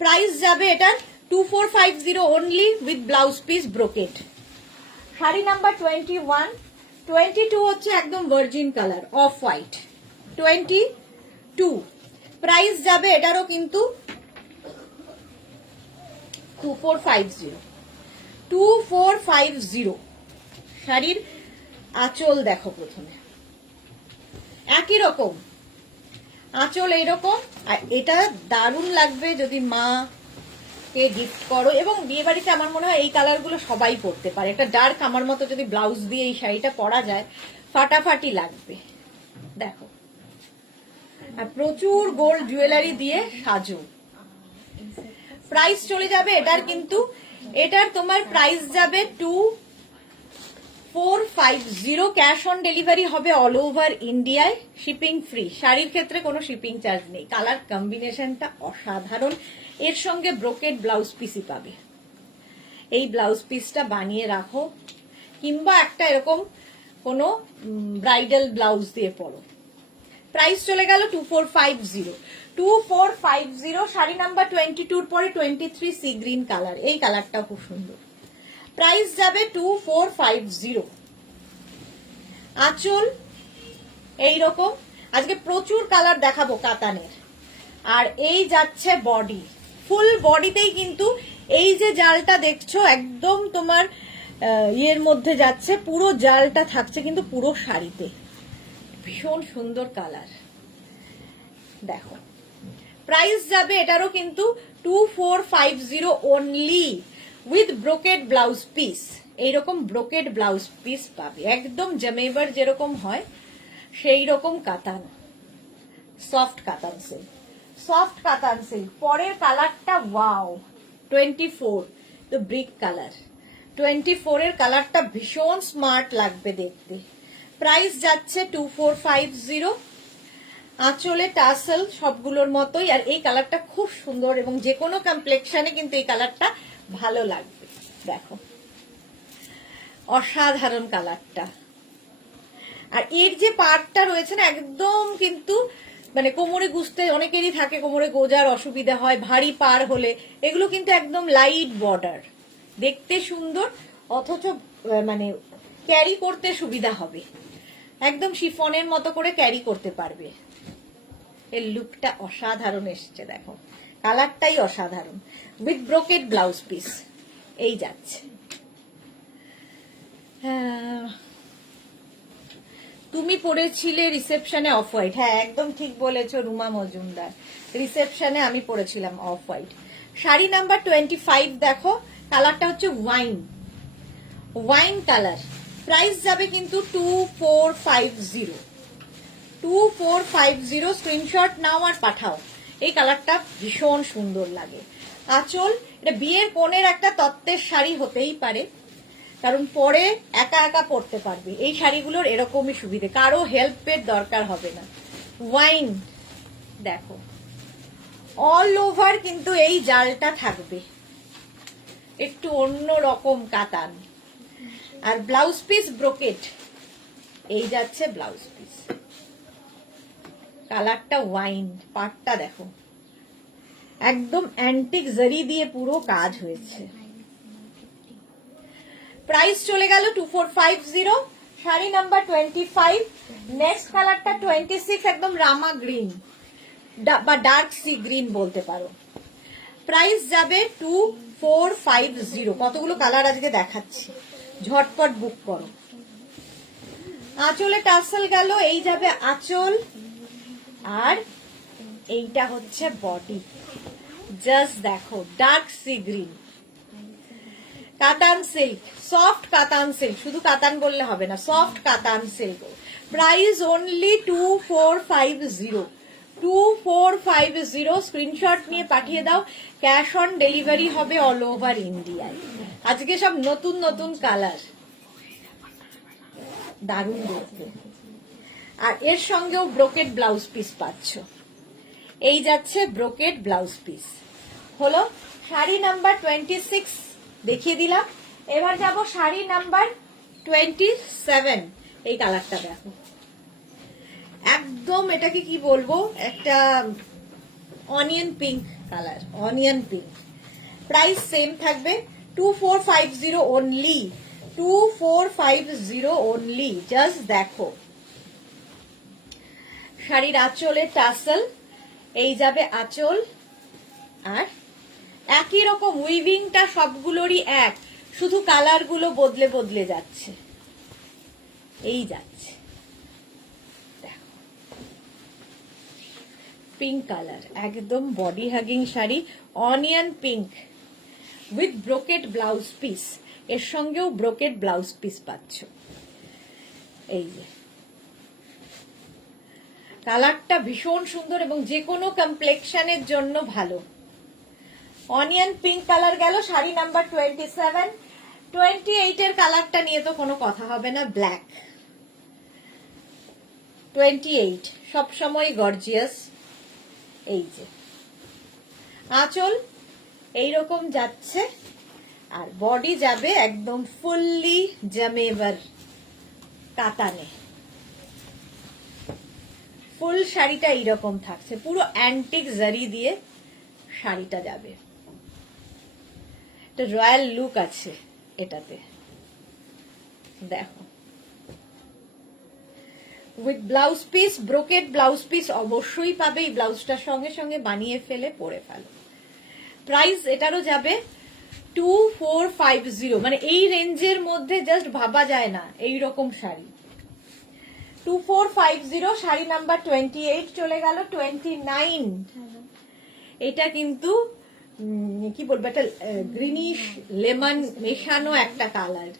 প্রাইস যাবে এটার 2450 only with blouse piece brocade. Sari number 21, 22 হচ্ছে একদম virgin colour off white. 22 price যাবে এটারও কিন্তু 2450, 2450। শাড়ির আঁচল দেখো, প্রথমে একই রকম আঁচল এইরকম, আর এটা দারুণ লাগবে যদি মা কে গিফট করো। এবং বিয়ে বাড়িতে আমার মনে হয় এই কালারগুলো সবাই পরতে পারে। একটা ডার্ক আমার মতো যদি ব্লাউজ দিয়ে এই শাড়িটা পরা যায়, ফাটাফাটি লাগবে। দেখো, আর প্রচুর গোল্ড জুয়েলারি দিয়ে সাজো। প্রাইস চলে যাবে এটার কিন্তু, এটার তোমার প্রাইস যাবে 2450। ক্যাশ অন ডেলিভারি হবে অল ওভার ইন্ডিয়ায়, শিপিং ফ্রি। শাড়ির ক্ষেত্রে কোনো শিপিং চার্জ নেই। কালার কম্বিনেশনটা অসাধারণ, এর সঙ্গে ব্রোকেড ব্লাউজ পিসই পাবে। এই ব্লাউজ পিসটা বানিয়ে রাখো, কিংবা একটা এরকম কোনো ব্রাইডাল ব্লাউজ দিয়ে পরো। প্রাইস চলে গেল 2450, 2450। শাড়ি নাম্বার 22 পরে 23 সি গ্রিন কালার, এই কালারটাও খুব সুন্দর। প্রাইস যাবে 2450। আঁচল এইরকম, আজকে প্রচুর কালার দেখাবো কাতানের। আর এই যাচ্ছে বডি, ফুল বডিতেই কিন্তু এই যে জালটা দেখছো একদম তোমার ইয়ের মধ্যে যাচ্ছে, পুরো জালটা থাকছে কিন্তু পুরো শাড়িতে, ভীষণ সুন্দর কালার। দেখো প্রাইস যাবে এটারও কিন্তু 2450 only with brocade blouse piece. এইরকম ব্রোকেড ব্লাউজ পিস পাবে, একদম জামেবার যেরকম হয় সেই রকম কাতান, সফট কাতান সিল্ক, সফট কাতান সিল্ক। পরের কালারটা ওয়াও, 24 তো ব্রিক কালার। 24 এর কালারটা ভীষণ স্মার্ট লাগবে দেখতে। প্রাইস যাচ্ছে 2450। আঁচলে টাসেল সবগুলোর মতোই, আর এই কালারটা খুব সুন্দর, এবং যে কোনো কমপ্লেক্সনে কিন্তু এই কালারটা ভালো লাগবে। দেখো অসাধারণ কালারটা। আর এর যে পার্টটা রয়েছে না একদম কিন্তু মানে কোমরে গুজতে অনেকেরই থাকে, কোমরে গোজার অসুবিধা হয় ভারী পার হলে, এগুলো কিন্তু একদম লাইট বর্ডার, দেখতে সুন্দর, অথচ মানে ক্যারি করতে সুবিধা হবে, একদম শিফনের মতো করে ক্যারি করতে পারবে। এর লুকটা অসাধারণ এসছে, দেখো কালারটাই অসাধারণ, উইথ ব্রোকেড ব্লাউজ পিস। এই যাচ্ছে। তুমি পরেছিলে রিসেপশনে অফ হোয়াইট, হ্যাঁ একদম ঠিক বলেছো রুমা মজুমদার, রিসেপশনে আমি পরেছিলাম অফ হোয়াইট। শাড়ি নাম্বার 25 দেখো, কালারটা হচ্ছে ওয়াইন কালার। প্রাইস যাবে কিন্তু 2450, 2450। স্ক্রিনশট নাও আর পাঠাও। এই কালারটা ভীষণ সুন্দর লাগে। আঁচল, এটা বিয়ের কোণের একটা তত্ত্বের শাড়ি হতেই পারে, কারণ পরে একা একা পরতে পারবে। এই শাড়িগুলোর এরকমই সুবিধে, কারো হেল্পের দরকার হবে না। ওয়াইন দেখো, অল ওভার কিন্তু এই জালটা থাকবে, একটু অন্য রকম কাতান। আর ব্লাউজ পিস ব্রোকেট, এই যাচ্ছে ব্লাউজ পিস। কালারটা ওয়াইন, পাটটা দেখো একদম অ্যান্টিক জারি দিয়ে পুরো কাজ হয়েছে। প্রাইস চলে গেল 2450। শাড়ি নাম্বার 25। নেক্সট কালারটা 26, একদম রামা গ্রিন বা ডার্ক সি গ্রিন বলতে পারো। প্রাইস যাবে 2450। কতগুলো কালার আজকে দেখাচ্ছি, ঝটপট বুক করো। আঁচলে টাসেল গেল, এই যাবে আঁচল, আর এইটা হচ্ছে বডি। জাস্ট দেখো, ডার্ক সি গ্রিন, কাতান সিল্ক, সফট কাতান সিল্ক, শুধু কাতান বললে হবে না, সফট কাতান সিল্ক। Price only 2450, 2450। স্ক্রিনশট নিয়ে পাঠিয়ে দাও, ক্যাশ অন ডেলিভারি হবে অল ওভার ইন্ডিয়ায়। আজকে সব নতুন নতুন কালার, দারুণ দেখতে। আর এর সঙ্গেও ব্রোকেড ব্লাউজ পিস পাচ্ছ। এই যাচ্ছে ব্রোকেড ব্লাউজ পিস। হলো শাড়ি নাম্বার 26 দেখিয়ে দিলাম। এবার যাব শাড়ি নাম্বার 27। এই কালারটা দেখো, একদম এটাকে কি বলবো, একটা onion pink colour, onion pink. Price same থাকবে 2450 অনলি, 2450 অনলি। জাস্ট দেখো, শাড়ির আঁচলে টাসেল, এই যাবে আঁচল, আর একই রকম উইভিংটা সবগুলোরই এক, শুধু কালার গুলো বদলে বদলে যাচ্ছে। এই যাচ্ছে দেখো, পিঙ্ক কালার, একদম body hugging sari, onion pink with brocade blouse piece. এর সঙ্গেও ব্রোকেড ব্লাউজ পিস পাচ্ছ। এই যে কালারটা ভীষণ সুন্দর এবং যে কোনো কমপ্লেক্সনের জন্য ভালো। অনিয়ন পিঙ্ক কালার গেল। শাড়ি নাম্বার 27। 28 এর কালারটা নিয়ে তো কোনো কথা হবে না, ব্ল্যাক। 28 সবসময় গর্জিয়াস। এই যে আঁচল এইরকম যাচ্ছে, আর বডি যাবে একদম ফুললি জামেভার কাতানে। ফুল শাড়িটা এইরকম থাকছে, পুরো অ্যান্টিক জারি দিয়ে শাড়িটা যাবে। একটা রয়্যাল লুক আছে এটাতে, দেখো with blouse piece, brocade blouse piece অবশ্যই পাবে। এই ব্লাউজটার সঙ্গে সঙ্গে বানিয়ে ফেলে পরে ফেলো। প্রাইস এটারও যাবে 2450, মানে এই রেঞ্জের মধ্যে জাস্ট ভাবা যায় না এই রকম শাড়ি। 2450। শাড়ি নাম্বার 28 চলে গেল। 29, এটা কিন্তু কি বলবো, একটা গ্রিনিশ লেমন মেশানো একটা কালার,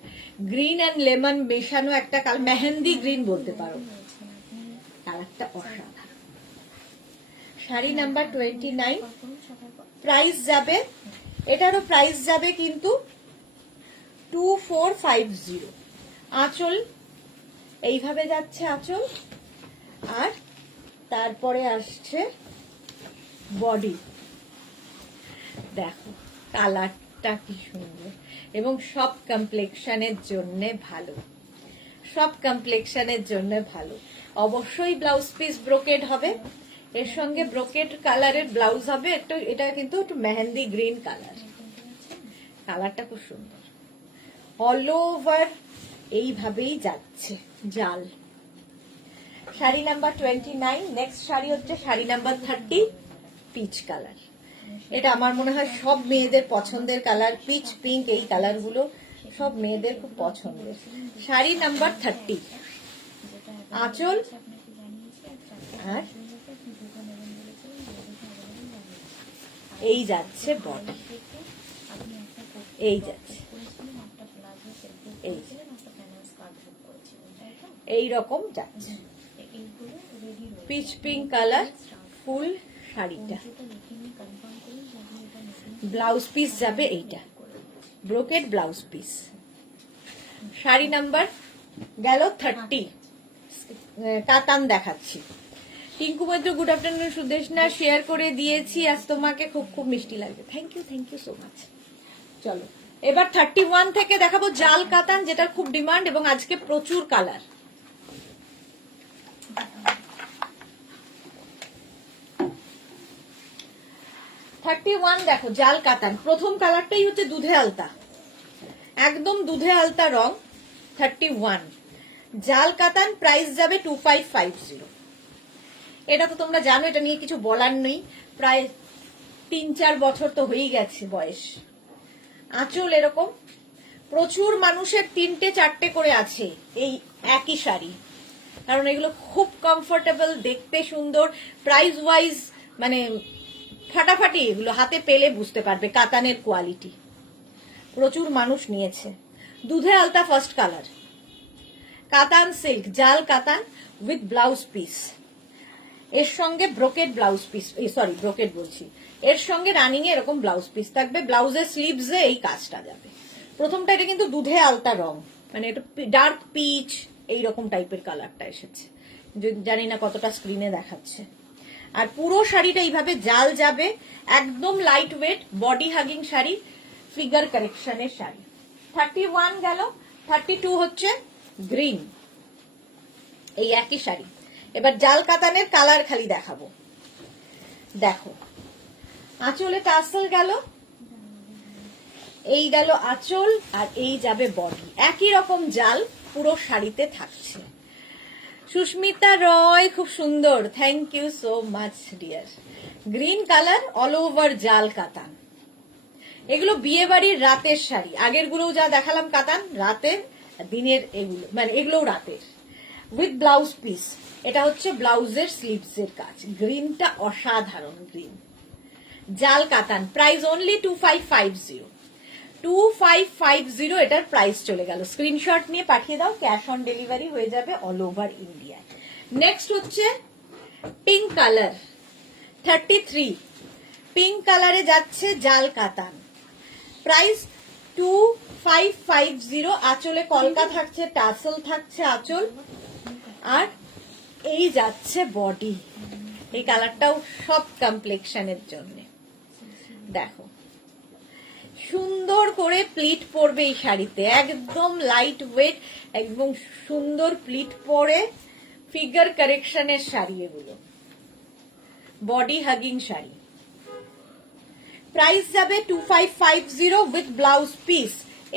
গ্রিন অ্যান্ড লেমন মেশানো একটা কালার, মেহেন্দি গ্রিন বলতে পারো। কালারটা অসাধারণ। শাড়ি নাম্বার 29। প্রাইস যাবে, এটারও প্রাইস যাবে কিন্তু 2450। আঁচল এইভাবে যাচ্ছে আঁচল, আর তারপরে আসছে বডি। দেখো কালারটা কি সুন্দর এবং সব কমপ্লেক্সনের জন্য ভালো। সব কমপ্লেক্সনের জন্য ভালো। অবশ্যই ব্লাউজ পিস ব্রোকেড হবে, এর সঙ্গে ব্রোকেড কালারের ব্লাউজ হবে। এটা কিন্তু একটু মেহেন্দি গ্রিন কালার, কালারটা খুব সুন্দর। অল ওভার এইভাবেই যাচ্ছে জাল। শাড়ি নাম্বার 29। নেক্সট শাড়ি হচ্ছে শাড়ি নাম্বার 30, পিচ কালার। এটা আমার মনে হয় সব মেয়েদের পছন্দের কালার, পিচ পিঙ্ক, এই কালারগুলো সব মেয়েদের খুব পছন্দের। শাড়ি নাম্বার 30, আঁচল আর এই যাচ্ছে বডি, এই যাচ্ছে এই রকম যাচ্ছে পিচ পিঙ্ক কালার ফুল শাড়িটা। ব্লাউজ পিস যাবে এইটা, brocade blouse piece. Sari number গেল 30, কাতান দেখাচ্ছি। Tinku Moitra, good afternoon. Sudeshna share করে দিয়েছি, আজ তোমাকে খুব খুব মিষ্টি লাগবে। Thank you so much. চলো এবার 31 থেকে দেখাবো জাল কাতান, যেটার খুব ডিমান্ড এবং আজকে প্রচুর কালার। দেখো জাল কাতান, প্রথম কালারটাই হচ্ছে দুধে আলতা, একদম দুধে আলতা রং। 31 জাল কাতান, প্রাইস যাবে 2550। এটা তো তোমরা জানো, এটা নিয়ে কিছু বলার নেই, প্রায় 3-4 বছর তো হয়েই গেছে বয়স। আঁচল এরকম, প্রচুর মানুষের 3-4টে করে আছে এই একই শাড়ি, কারণ এগুলো খুব কমফোর্টেবল, দেখতে সুন্দর, প্রাইস ওয়াইজ মানে ফাটাফাটি। এগুলো হাতে পেলে বুঝতে পারবে কাতানের কোয়ালিটি। প্রচুর মানুষ নিয়েছে। দুধে আলতা ফার্স্ট কালার, কাতান সিল্ক, জাল কাতান উইথ ব্লাউজ পিস, এর সঙ্গে brocade blouse piece, sorry brocade বলছি, এর সঙ্গে রানিং এ এরকম ব্লাউজ পিস থাকবে, ব্লাউজের স্লিভসে এই কাজটা যাবে। প্রথমটা এটা কিন্তু দুধে আলতা রং, মানে এটা ডার্ক পিচ এইরকম টাইপের কালারটা এসেছে, জানি না কতটা স্ক্রিনে দেখাচ্ছে। আর পুরো শাড়িটা এইভাবে জাল যাবে, একদম light weight body hugging sari, figure কারেকশনের শাড়ি। 31 গেল, 32 হচ্ছে গ্রিন, এই একই শাড়ি। এবার জাল কাতানের কালার খালি দেখাবো। দেখো আঁচলে টাসেল গেল, এই গেল আঁচল, আর এই যাবে বডি, একই রকম জাল পুরো শাড়িতে থাকছে। সুস্মিতা রয়, খুব সুন্দর, thank you so much dear. Green colour, all over জাল কাতান। এগুলো বিয়ে বাড়ির রাতের শাড়ি, আগের গুলো যা দেখালাম কাতান রাতের, দিনের এগুলো মানে এগুলোও রাতের, উইথ ব্লাউজ পিস। এটা হচ্ছে ব্লাউজের স্লিভস এর কাজ। গ্রিনটা অসাধারণ গ্রিন, জাল কাতান, প্রাইস অনলি 2550। 2550 এটার প্রাইস চলে গেল। স্ক্রিনশট নিয়ে পাঠিয়ে দাও, ক্যাশ অন ডেলিভারি হয়ে যাবে অল ওভার ইন্ডিয়া। নেক্সট হচ্ছে পিঙ্ক কালার, 33 পিঙ্ক কালারে যাচ্ছে জাল কাতান, প্রাইস 2550। আঁচলে কলকা থাকছে, টাসেল থাকছে আঁচল, আর এই যাচ্ছে বডি। এই কালারটাও সব কমপ্লেক্সনের জন্য। দেখো সুন্দর করে প্লিট পরবে এই শাড়িতে, একদম লাইট ওয়েট, একদম সুন্দর প্লিট পরে ফিগার কারেকশনের শাড়ি এগুলো, বডি হাগিং শাড়ি। প্রাইস যাবে 2550 উইথ ব্লাউজ পিস,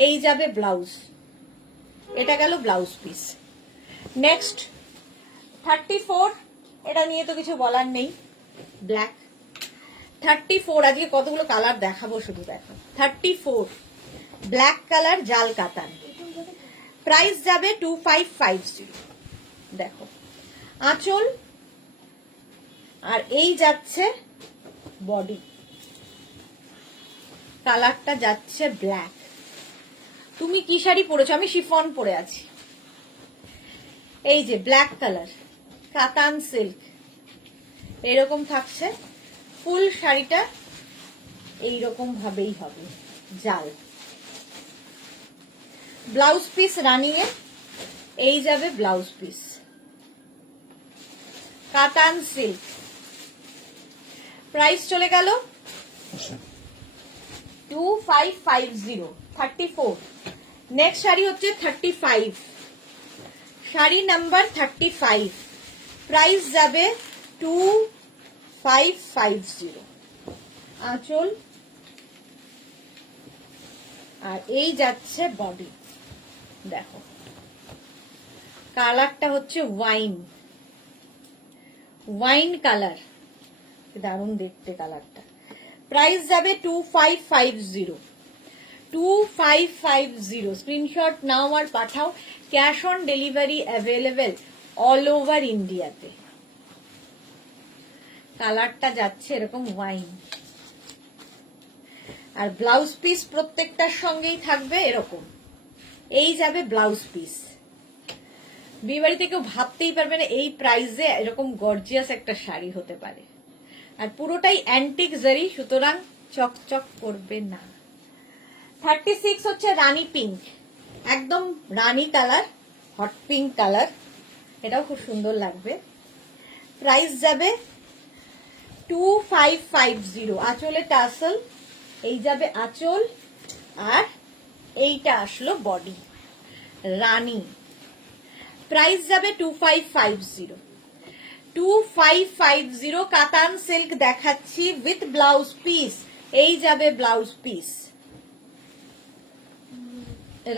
এই যাবে ব্লাউজ, এটা গেল ব্লাউজ পিস। নেক্সট 34, এটা নিয়ে তো কিছু বলার নেই, ব্ল্যাক। 34 আজকে কতগুলো কালার দেখাবো শুধু দেখো। 34 ব্ল্যাক কালার, জাল কাতান, প্রাইস যাবে 2550। দেখো আঁচল, আর এই যাচ্ছে বডি, কালারটা যাচ্ছে ব্ল্যাক। তুমি কি শাড়ি পরেছো? আমি শিফন পরে আছি। এই যে ব্ল্যাক কালার, কাতান সিল্ক, এরকম থাকছে ফুল শাড়িটা, এইরকম ভাবেই হবে জাল। ব্লাউজ পিস রানিং এ, এই যাবে ব্লাউজ পিস, কাতান সিল্ক, প্রাইস চলে গেল 2550। 34 নেক্সট শাড়ি হচ্ছে 35, শাড়ি নাম্বার 35, প্রাইস যাবে 2550। আঁচল আর এই যাচ্ছে বডি। দেখো কালারটা হচ্ছে ওয়াইন কালার, দারুণ দেখতে কালারটা। প্রাইস যাবে 2550। স্ক্রিনশট নাও আর পাঠাও। Cash on delivery available all over ইন্ডিয়াতে। কালারটা যাচ্ছে এরকম ওয়াইন, আর ব্লাউজ পিস প্রত্যেকটার সঙ্গেই থাকবে এরকম। এই যাবে ব্লাউজ পিস। বিয়েবাড়িতে কেউ ভাবতেই পারবে না এই প্রাইসে এরকম গর্জিয়াস একটা শাড়ি হতে পারে। আর পুরোটাই অ্যান্টিক জারি, সুতরাং চকচক করবে না। 36 হচ্ছে রানী পিঙ্ক, একদম রানী কালার, হট পিঙ্ক কালার, এটাও খুব সুন্দর লাগবে। প্রাইস যাবে 2550। আঁচলে টাসেল, এই যাবে আঁচল, আর এইটা আসলো বডি রানী। প্রাইস যাবে 2550। কাতান সিল্ক দেখাচ্ছি উইথ ব্লাউজ পিস। এই যাবে ব্লাউজ পিস,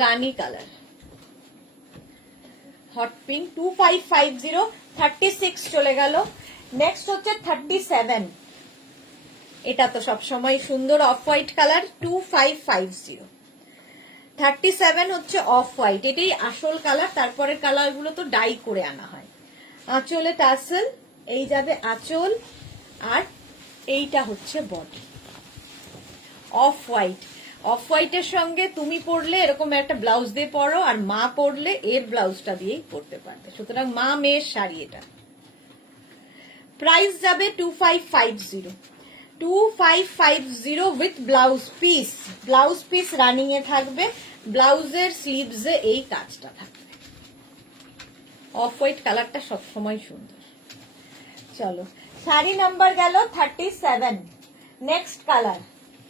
রানী কালার, হট পিঙ্ক। 2550। 36 চলে গেল। নেক্সট হচ্ছে 37। এটা তো সবসময় সুন্দর অফ হোয়াইট কালার। 2550। 37 হচ্ছে অফ হোয়াইট, এটাই আসল কালার, তারপরের কালার গুলো তো ডাই করে আনা হয়। আঁচলে টাসেল, এই যাবে আঁচল, আর এইটা হচ্ছে বডি অফ হোয়াইট। অফ হোয়াইটের সঙ্গে তুমি পরলে এরকম একটা ব্লাউজ দিয়ে পরো, আর মা পরলে এর ব্লাউজটা দিয়েই পরতে পারবে, সুতরাং মা মেয়ের শাড়ি এটা। প্রাইস যাবে 2550। 2550 with blouse piece. Blouse piece running এ থাকবে, ব্লাউজের স্লিভসে এই কাজটা থাকবে। অফ হোয়াইট কালারটা সবসময় সুন্দর। চলো, শাড়ি নাম্বার গেল 37। Next colour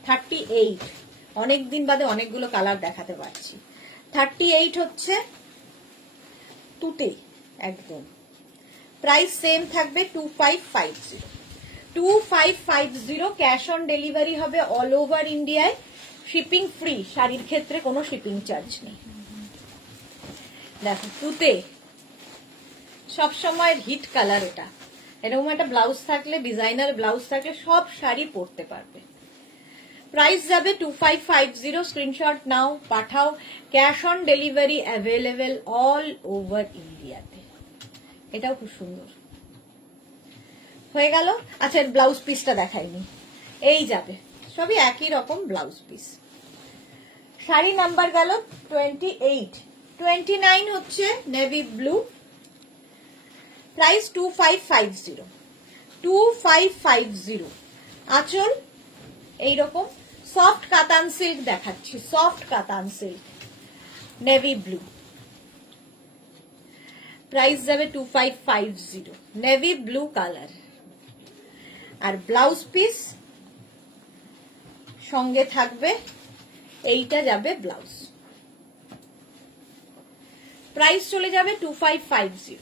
38। অনেকদিন বাদে অনেকগুলো কালার দেখাতে পারছি। 38 হচ্ছে তুতে একদম। প্রাইস সেম থাকবে 2550। 2550। ক্যাশ অন ডেলিভারি হবে অল ওভার ইন্ডিয়ায়, শিপিং ফ্রি। শাড়ির ক্ষেত্রে কোনো শিপিং চার্জ নেই। দেখো তুতে সবসময় হিট কালার, এটা এরকম একটা ব্লাউজ থাকলে, ডিজাইনার ব্লাউজ থাকলে সব শাড়ি পরতে পারবে। প্রাইস যাবে 2550। স্ক্রিনশট নাও পাঠাও। Cash on delivery available all over ইন্ডিয়াতে। এটাও খুব সুন্দর হয়ে গেল। আচ্ছা, ব্লাউজ পিসটা দেখাইনি। এই যাবে, সবই একই রকম ব্লাউজ পিস। শাড়ি নাম্বার গেল 28। 29 হচ্ছে নেভি ব্লু। প্রাইস 2550। 2550। আঁচল এইরকম সফট কাতান সিল্ক দেখাচ্ছি, সফট কাতান সিল্ক, নেভি ব্লু। প্রাইস যাবে 2550। নেভি ব্লু কালার, আর ব্লাউজ পিস সঙ্গে থাকবে, এইটা যাবে ব্লাউজ। প্রাইস চলে যাবে 2550।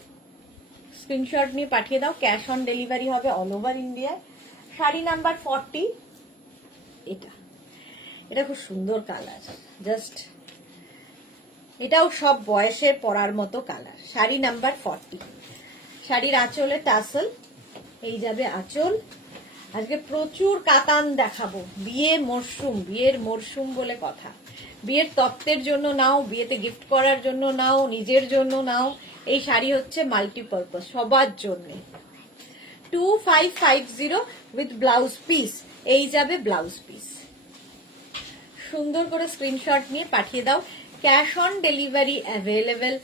স্ক্রিনশট নিয়ে পাঠিয়ে দাও। ক্যাশ অন ডেলিভারি হবে all over India. Sari number 40। এটা খুব সুন্দর কালার, জাস্ট এটাও সব বয়সের পরার মতো কালার। শাড়ি নাম্বার 40। শাড়ির আঁচলে টাসেল, এই যাবে আঁচল। আজকে প্রচুর কাতান দেখাবো। বিয়ের মরশুম বলে কথা। বিয়ের তত্ত্বের জন্য নাও, বিয়েতে গিফট করার জন্য নাও, নিজের জন্য নাও, এই শাড়ি হচ্ছে মাল্টিপারপাস, সবার জন্য। 2550 উইথ ব্লাউজ পিস। এই যাবে ব্লাউজ পিস। সুন্দর করে স্ক্রিনশট নিয়ে পাঠিয়ে দাও। Cash on delivery available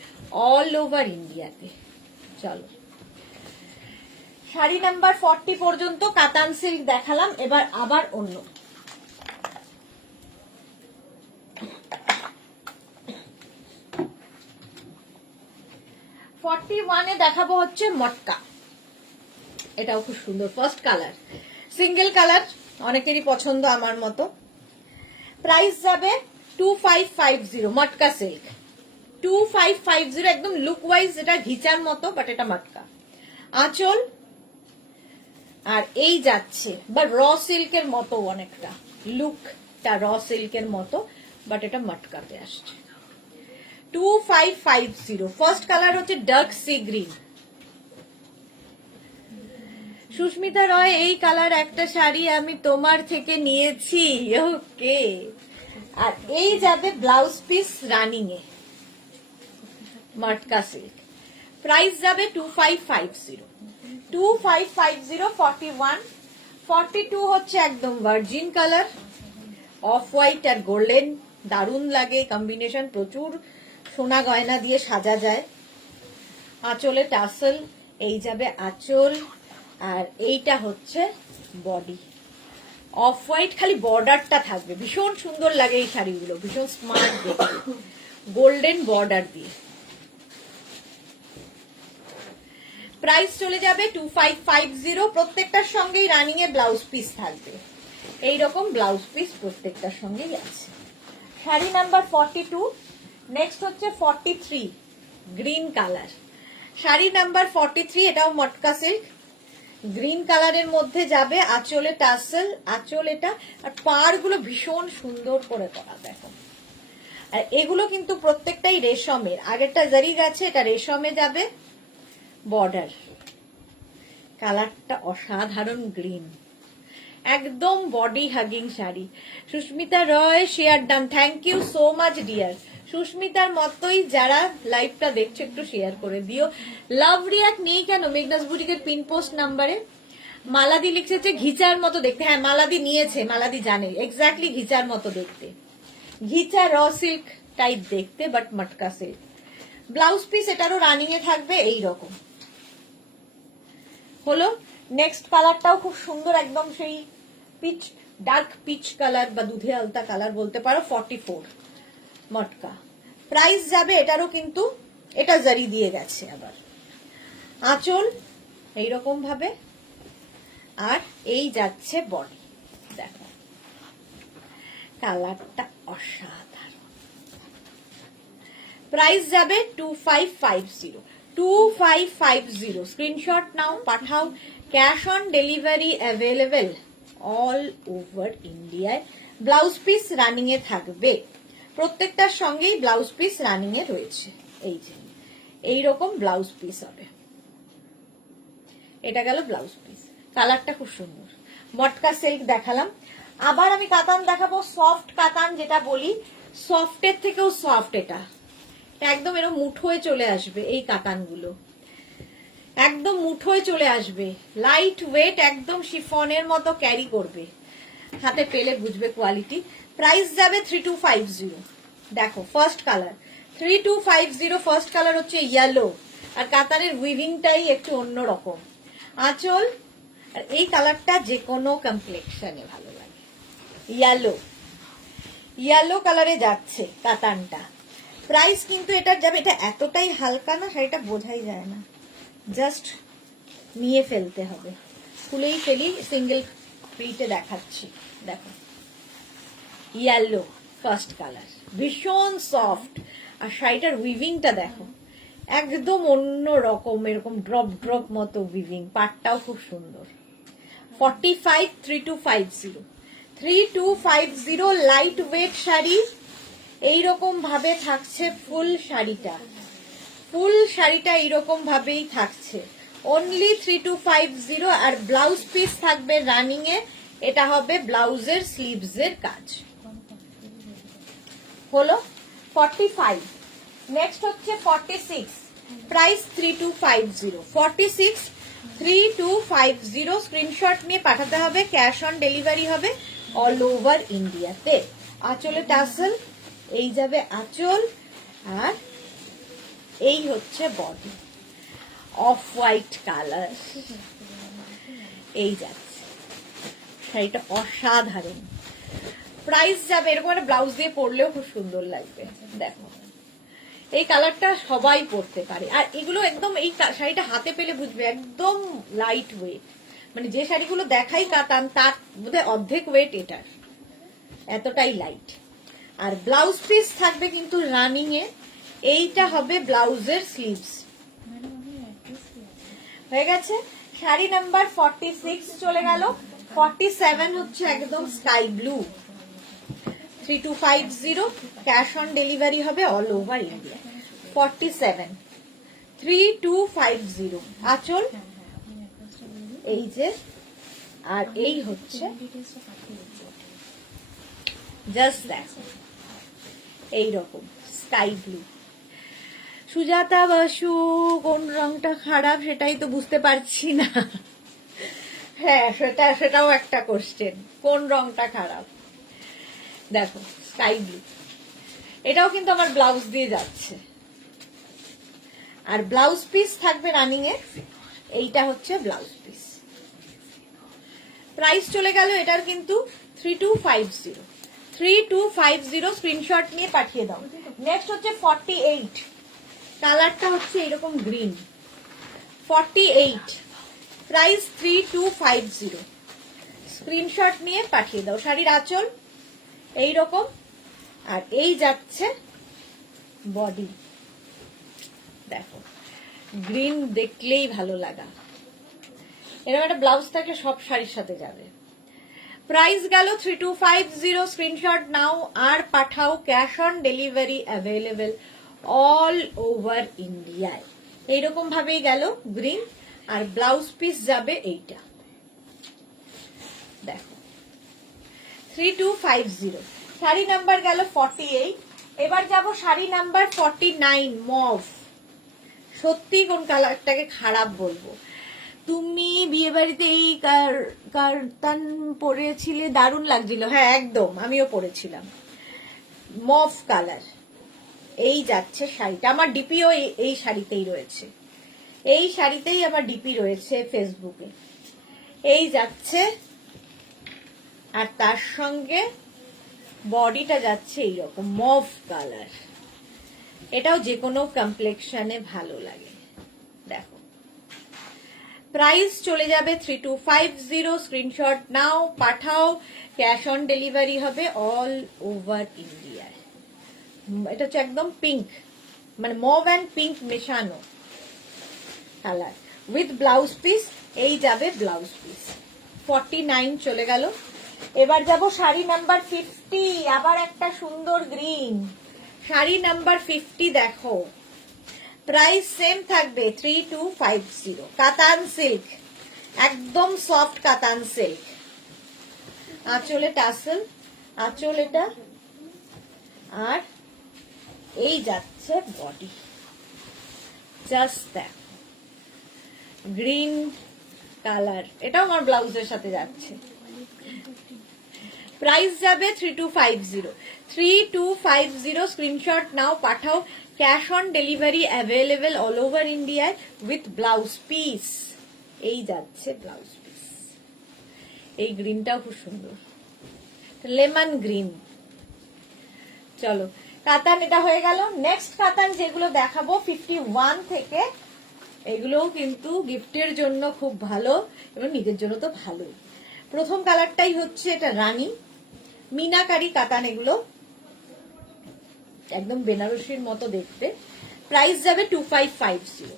all over ইন্ডিয়াতে। চলো, শাড়ি নাম্বার 40 পর্যন্ত কাতান সিল্ক দেখালাম, এবার আবার অন্য। এ দেখাবো হচ্ছে মটকা। এটাও খুব সুন্দর, ফার্স্ট কালার, সিঙ্গেল কালার, অনেকেরই পছন্দ আমার মতো। প্রাইস যাবে 2550। মটকা সিল্ক, 2550 একদম লুক ওয়াইজ এটা ঘিচার মতো, বাট এটা মাটকা। আঁচল আর এই যাচ্ছে বা র সিল্কের মতো, অনেকটা লুকটা র সিল্কের মতো, বাট এটা মাটকাতে আসছে। 2550। ফার্স্ট কালার হচ্ছে ডার্ক সি গ্রিন। সুস্মিতা রয়, এই কালার একটা শাড়ি আমি তোমার থেকে নিয়েছি। ওকে। আর এই যাবে ব্লাউজ পিস রানিং এ, মাটকা সিল্ক। প্রাইস যাবে 2550। 2550। 41 42 হচ্ছে একদম ভার্জিন কালার, অফ হোয়াইট আর গোল্ডেন, দারুণ লাগে কম্বিনেশন, প্রচুর সোনা গয়না দিয়ে সাজা যায়। আঁচলে টাসেল, এই যাবে আঁচল, আর এইটা হচ্ছে বডি। অফ হোয়াইট, খালি বর্ডারটা থাকবে, ভীষণ সুন্দর লাগে এই শাড়িগুলো, ভীষণ স্মার্ট দেখতে, গোল্ডেন বর্ডার দিয়ে। প্রাইস চলে যাবে 2550। প্রত্যেকটার সঙ্গেই রানিং এ ব্লাউজ পিস থাকবে, এইরকম ব্লাউজ পিস প্রত্যেকটার সঙ্গেই আছে। শাড়ি নাম্বার 42। নেক্সট হচ্ছে 43 গ্রিন কালার। শাড়ি নাম্বার 43, এটাও মটকা সিল্ক, গ্রিন কালারের মধ্যে যাবে, আঁচলে টাসেল, আঁচল এটা, আর পাড় গুলো ভীষণ সুন্দর করে করা দেখো। আর এগুলো কিন্তু প্রত্যেকটাই রেশমের, আগেরটা জারি গেছে, এটা রেশমে যাবে। বর্ডার, কালারটা অসাধারণ গ্রিন, একদম body hugging sari. Sushmita Roy, share done, thank you so much dear. সুস্মিতার মতোই যারা লাইভটা দেখছো একটু শেয়ার করে দিও। লাভ রিয়াক্ট নেই কেন মেঘনাস বুটিকের পিন পোস্ট নাম্বারে? মালাদি লিখেছে ঘিচার মতো দেখতে, হ্যাঁ মালাদি নিয়েছে, মালাদি জানে এক্স্যাক্টলি ঘিচার মতো দেখতে, ঘিচা র সিল্ক টাইপ দেখতে, but matka silk. Blouse piece এটারও রানিং এ থাকবে এইরকম হলো। নেক্সট কালারটাও খুব সুন্দর, একদম সেই পিচ, ডার্ক পিচ কালার বা দুধে আলতা কালার বলতে পারো। 44 মটকা। প্রাইস যাবে এটারও কিন্তু, এটা জারি দিয়ে গেছে আবার। আঁচল এইরকম ভাবে, আর এই যাচ্ছে বডি, দেখো কালারটা অসাধারণ। প্রাইস যাবে 2550। 2550। স্ক্রিনশট নাও, পাঠাও। Cash on delivery available all over ইন্ডিয়ায়। ব্লাউজ পিস রানিং এ থাকবে, প্রত্যেকটার সঙ্গেই ব্লাউজ পিস রানিং এ রয়েছে। এই যে এইরকম ব্লাউজ পিস হবে, এটা গেল ব্লাউজ পিস। কালারটা খুব সুন্দর। মটকা সিল্ক দেখালাম, আবার আমি কাতান দেখাবো, সফট কাতান যেটা বলি, সফটের থেকেও সফট। এটা একদম এরকম মুঠোয় চলে আসবে, এই কাতানগুলো একদম মুঠোয় চলে আসবে, লাইট ওয়েট, একদম শিফনের মতো ক্যারি করবে, হাতে পেলে বুঝবে কোয়ালিটি। প্রাইস যাবে 3250। দেখো ফার্স্ট কালার 3250। ফার্স্ট কালার হচ্ছে ইয়েলো, আর কাতানের উইভিংটাই একটু অন্যরকম। আঁচল, আর এই কালারটা যে কোনো কমপ্লেক্সনে ভালো লাগে, ইয়েলো, ইয়েলো কালারে যাচ্ছে কাতানটা। প্রাইস কিন্তু এটার যাবে, এটা এতটাই হালকা না, শাড়িটা বোঝাই যায় না, জাস্ট নিয়ে ফেলতে হবে। খুলেই ফেলি, সিঙ্গেল প্রিটে দেখাচ্ছি। দেখো ইয়েলো ফার্স্ট কালার, ভীষণ সফট, আর শাড়িটার উইভিংটা দেখো একদম অন্য রকম, এরকম ড্রপ ড্রপ মতো উইভিং, পাটটাও খুব সুন্দর। 45 3250। 3250 লাইট ওয়েট শাড়ি, এইরকম ভাবে থাকছে ফুল শাড়িটা, ফুল শাড়িটা এইরকম ভাবেই থাকছে, অনলি 3250। আর ব্লাউজ পিস থাকবে রানিং এ, এটা হবে ব্লাউজের স্লিভস এর কাজ হলো। 45। নেক্সট হচ্ছে 46। প্রাইস 3250। 46 3250। স্ক্রিনশট নিয়ে পাঠাতে হবে, ক্যাশ অন ডেলিভারি হবে অল ওভার ইন্ডিয়াতে। আঁচলে টাসেল, এই যাবে আঁচল, আর এই হচ্ছে বডি, অফ হোয়াইট কালার, এই যাচ্ছে শাড়িটা অসাধারণ। প্রাইস যাবে, এরকম একটা ব্লাউজ দিয়ে পরলেও খুব সুন্দর লাগবে। দেখো এই কালারটা সবাই পরতে পারে, আর এগুলো একদম, এই শাড়িটা হাতে পেলে বুঝবে একদম লাইট ওয়েট, মানে যে শাড়িগুলো দেখাই কাতান তার বোধহয় অর্ধেক ওয়েট এটার, এতটাই লাইট। আর ব্লাউজ পিস থাকবে কিন্তু রানিং এ এইটা হবে ব্লাউজের স্লিভস। হয়ে গেছে। শাড়ি নাম্বার 46 চলে গেল। 47 হচ্ছে একদম sky blue, 3250, cash on delivery হবে অল ওভার ইন্ডিয়া। 47 3250 আঁচল এই যে, আর এই হচ্ছে জাস্ট দেখো এইরকম স্কাই ব্লু। সুজাতা বসু, কোন রংটা খারাপ সেটাই তো বুঝতে পারছি না। হ্যাঁ, সেটাও একটা কোশ্চেন, কোন রংটা খারাপ। দেখো স্কাই ব্লু, এটাও কিন্তু আমার ব্লাউজ দিয়ে যাচ্ছে, আর ব্লাউজ পিস থাকবে রানিং এ। এইটা হচ্ছে ব্লাউজ পিস। প্রাইস চলে গেল এটার কিন্তু 3250। 3250 স্ক্রিনশট নিয়ে পাঠিয়ে দাও। নেক্সট হচ্ছে 48, কালারটা হচ্ছে এরকম গ্রিন। 48 প্রাইস 3250, স্ক্রিনশট নিয়ে পাঠিয়ে দাও। শাড়ির আঁচল এইরকম, আর এই যাচ্ছে বডি। দেখো গ্রিন দেখলেই ভালো লাগা, এরকম একটা ব্লাউজ থাকলে সব শাড়ির সাথে যাবে। প্রাইস গেল 3250, স্ক্রিনশট নাও আর পাঠাও। Cash on delivery available all over ইন্ডিয়ায়। এইরকম ভাবেই গেল গ্রিন, আর ব্লাউজ পিস যাবে এইটা। দেখো 3250। শাড়ি নাম্বার গেল 48। এবার যাব শাড়ি নাম্বার 49 মভ। সত্যি কোন কালারটাকে খারাপ বলবো? তুমি বিয়ে বাড়িতে এই কারতান পরেছিলে, দারুণ লাগছিল। হ্যাঁ একদম, আমিও পরেছিলাম। মভ কালার, এই যাচ্ছে শাড়িটা। আমার ডিপিও এই শাড়িতেই রয়েছে, এই শাড়িতেই আমার ডিপি রয়েছে ফেসবুকে। এই যাচ্ছে, আর তার সঙ্গে বডিটা যাচ্ছে এইরকম মভ কালার। এটাও যে কোনো কমপ্লেক্সনে ভালো লাগে। দেখো প্রাইস চলে যাবে 3250, স্ক্রিনশট নাও পাঠাও। ক্যাশ অন ডেলিভারি হবে অল ওভার ইন্ডিয়ায়। এটা হচ্ছে একদম পিঙ্ক, মানে মভ অ্যান্ড পিঙ্ক মেশানো কালার উইথ ব্লাউজ পিস। এই যাবে ব্লাউজ পিস। 49 চলে গেল। এবার যাব শাড়ি নাম্বার 50, আবার একটা সুন্দর গ্রিন। শাড়ি নাম্বার 50 দেখো, প্রাইস সেম থাকবে 3250। কাতান সিল্ক, একদম সফট কাতান সিল্ক। আঁচলে টাসেল, আঁচল এটা, আর এই যাচ্ছে বডি। জাস্ট দেখো গ্রিন কালার, এটাও আমার ব্লাউজের সাথে যাচ্ছে। প্রাইস যাবে 3250। 3250 স্ক্রিনশট নাও পাঠাও। Cash on delivery available all over ইন্ডিয়ায় উইথ ব্লাউজ পিস। এই যাচ্ছে ব্লাউজ পিস। এই গ্রিনটাও খুব সুন্দর, লেমন গ্রিন। চলো কাতান এটা হয়ে গেল। নেক্সট কাতান যেগুলো দেখাবো 51 থেকে, এগুলোও কিন্তু গিফটের জন্য খুব ভালো এবং নিজের জন্য তো ভালোই। প্রথম কালারটাই হচ্ছে এটা রানী মিনাকারি কাতান, এগুলো একদম বেনারসির মতো দেখতে। প্রাইস যাবে 2550।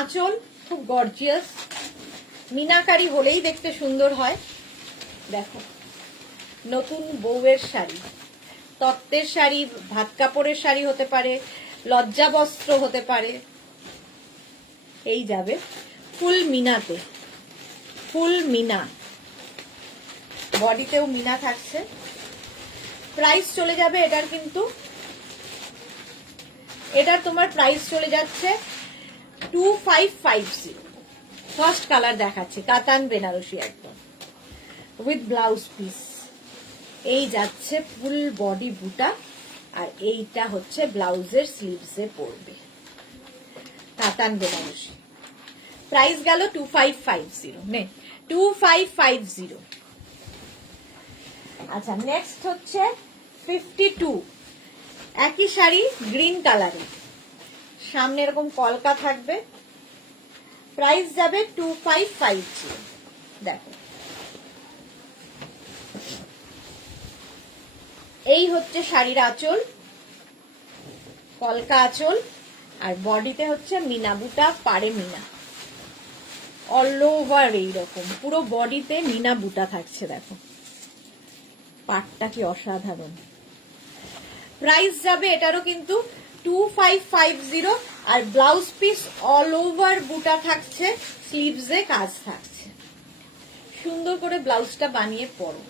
আঁচল খুব গর্জিয়াস, মিনাকারি হলেই দেখতে সুন্দর হয়। দেখো নতুন বউয়ের শাড়ি, তত্ত্বের শাড়ি, ভাত কাপড়ের শাড়ি হতে পারে, লজ্জা বস্ত্র হতে পারে। এই যাবে ফুল মিনাতে, ফুল মিনা, বডিতেও মিনা থাকছে। প্রাইস চলে যাবে এটার, কিন্তু এটার তোমার প্রাইস চলে যাচ্ছে 2550। ফার্স্ট কালার দেখাচ্ছে কাতান বেনারসি একদম উইথ ব্লাউজ পিস। এই যাচ্ছে ফুল বডি বুটা, আর এইটা হচ্ছে ব্লাউজের স্লিভসে পড়বে কাতান বেনারসি। প্রাইস গেল 2550, নে 2550। আচ্ছা নেক্সট হচ্ছে 52, একই শাড়ি গ্রিন কালারে, সামনে এরকম কলকা থাকবে। প্রাইস যাবে 2550। দেখো এই হচ্ছে শাড়ির আঁচল, কলকা আঁচল, আর বডিতে হচ্ছে মিনা বুটা, পাড়ে মিনা, অল ওভার এইরকম পুরো বডিতে মিনা বুটা থাকছে। দেখো পাটটা কি অসাধারণ। প্রাইস যাবে এটারও কিন্তু 2550, আর ব্লাউজ পিস অল ওভার বুটা থাকছে, স্লিভসে কাজ থাকছে। সুন্দর করে ব্লাউজটা বানিয়ে পরো।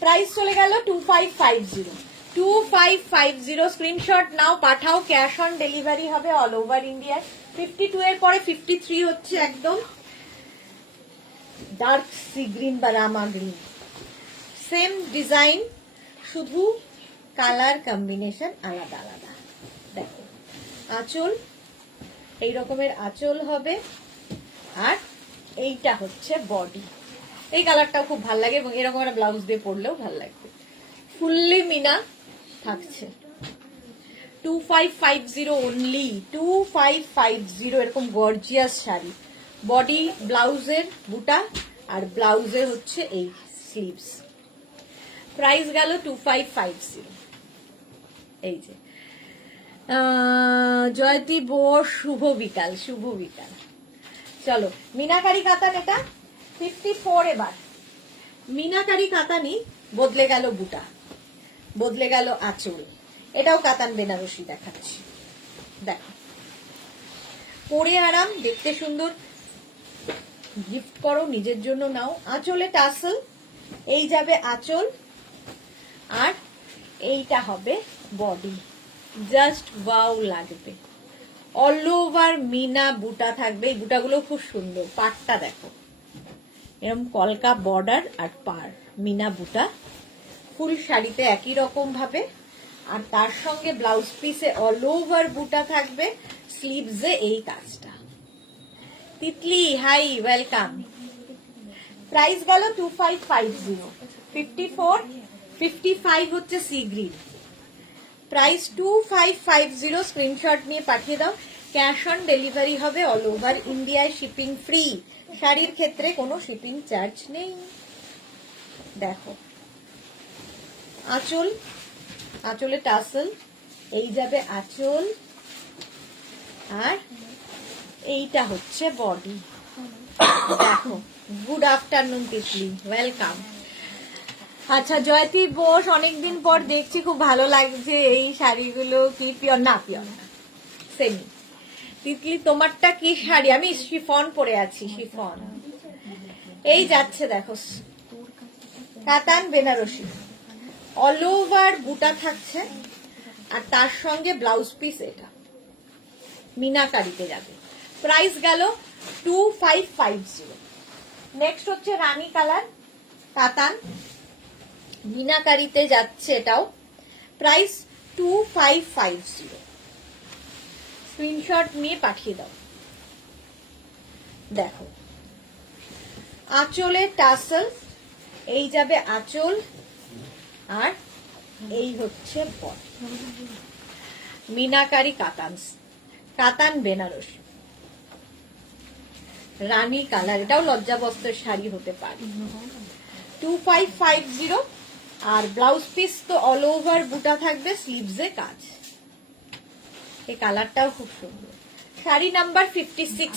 প্রাইস চলে গেল 2550। 2550 স্ক্রিনশট নাও, পাঠাও, ক্যাশ অন ডেলিভারি হবে অল ওভার ইন্ডিয়ায়। 52 এর পরে 53 হচ্ছে একদম ডার্ক সি গ্রিন বা রামা গ্রিন, সেম ডিজাইন, শুধু কালার কম্বিনেশন আলাদা আলাদা। দেখো আঁচল এই রকমের আঁচল হবে, আর এইটা হচ্ছে বডি। এই কালারটাও খুব ভালো লাগে এবং এরকম একটা ব্লাউজ দিয়ে পরলেও ভালো লাগবে। ফুললি মিনা থাকছে। 2550 অনলি, 2550 এরকম গর্জিয়াস শাড়ি। বডি ব্লাউজের বুটা আর ব্লাউজের হচ্ছে এই স্লিভস। প্রাইস গেল 2550। এই যে জয়তী বোস, শুভ বিকাল, শুভ বিকাল। চলো মিনাকারি কাতান, এটা 54। এবার মিনাকারি কাতানি, বদলে গেল বুটা, বদলে গেল আঁচল। এটাও কাতান বেনারসি দেখাচ্ছি। দেখো পরে আরাম, দেখতে সুন্দর, গিফট করো, নিজের জন্য নাও। আঁচলে টাসেল, এই যাবে আঁচল, আর এইটা হবে বডি। জাস্ট ওয়াও লাগবে। অল ওভার মিনা বুটা থাকবে, এই বুটাগুলো খুব সুন্দর। পাটটা দেখো এরকম কলকা বর্ডার আর পার মিনা বুটা, ফুল শাড়িতে একই রকম ভাবে, আর তার সঙ্গে ব্লাউজ পিসে অল ওভার বুটা থাকবে, স্লিভসে এই কাজটা। Titli high, welcome. প্রাইস গেল 2550। 54, 55 হচ্ছে সি গ্রিন। প্রাইস 2550, স্ক্রিনশট নিয়ে পাঠিয়ে দাও। ক্যাশ অন ডেলিভারি হবে অল ওভার ইন্ডিয়ায়, শিপিং ফ্রি। শাড়ির ক্ষেত্রে কোনো শিপিং চার্জ নেই। দেখো আঁচল, আঁচলে টাসেল, এই যাবে আঁচল, আর এইটা হচ্ছে বডি। দেখো গুড আফটারনুন তিতলি, ওয়েলকাম। আচ্ছা জয়তী বোস, অনেকদিন পর দেখছি, খুব ভালো লাগছে। এই শাড়িগুলো কি পিওর? না পিওর না, সেমি। তিতলি তোমারটা কি শাড়ি? আমি শিফন পরে আছি, শিফন। এই যাচ্ছে দেখো কাতান বেনারসি, অল ওভার বুটা থাকছে, আর তার সঙ্গে ব্লাউজ পিস এটা মিনাকারিতে যাবে। প্রাইস গেল 2550। নেক্সট হচ্ছে রানী কালার কাতান, মিনাকারিতে যাচ্ছে এটাও। প্রাইস 2550। স্ক্রিনশট নিয়ে পাঠিয়ে দাও। দেখো আঁচলে টাসেল, এই যাবে আঁচল, আর এই হচ্ছে বডি। মিনাকারি কাতান, কাতান বেনারসি, রানী কালার, এটাও লজ্জাবস্ত্রের শাড়ি হতে পারে। 2550, আর ব্লাউজ পিস তো অল ওভার বুটা থাকবে, স্লিভসে কাজ। এই কালারটাও খুব সুন্দর। শাড়ি নাম্বার 56,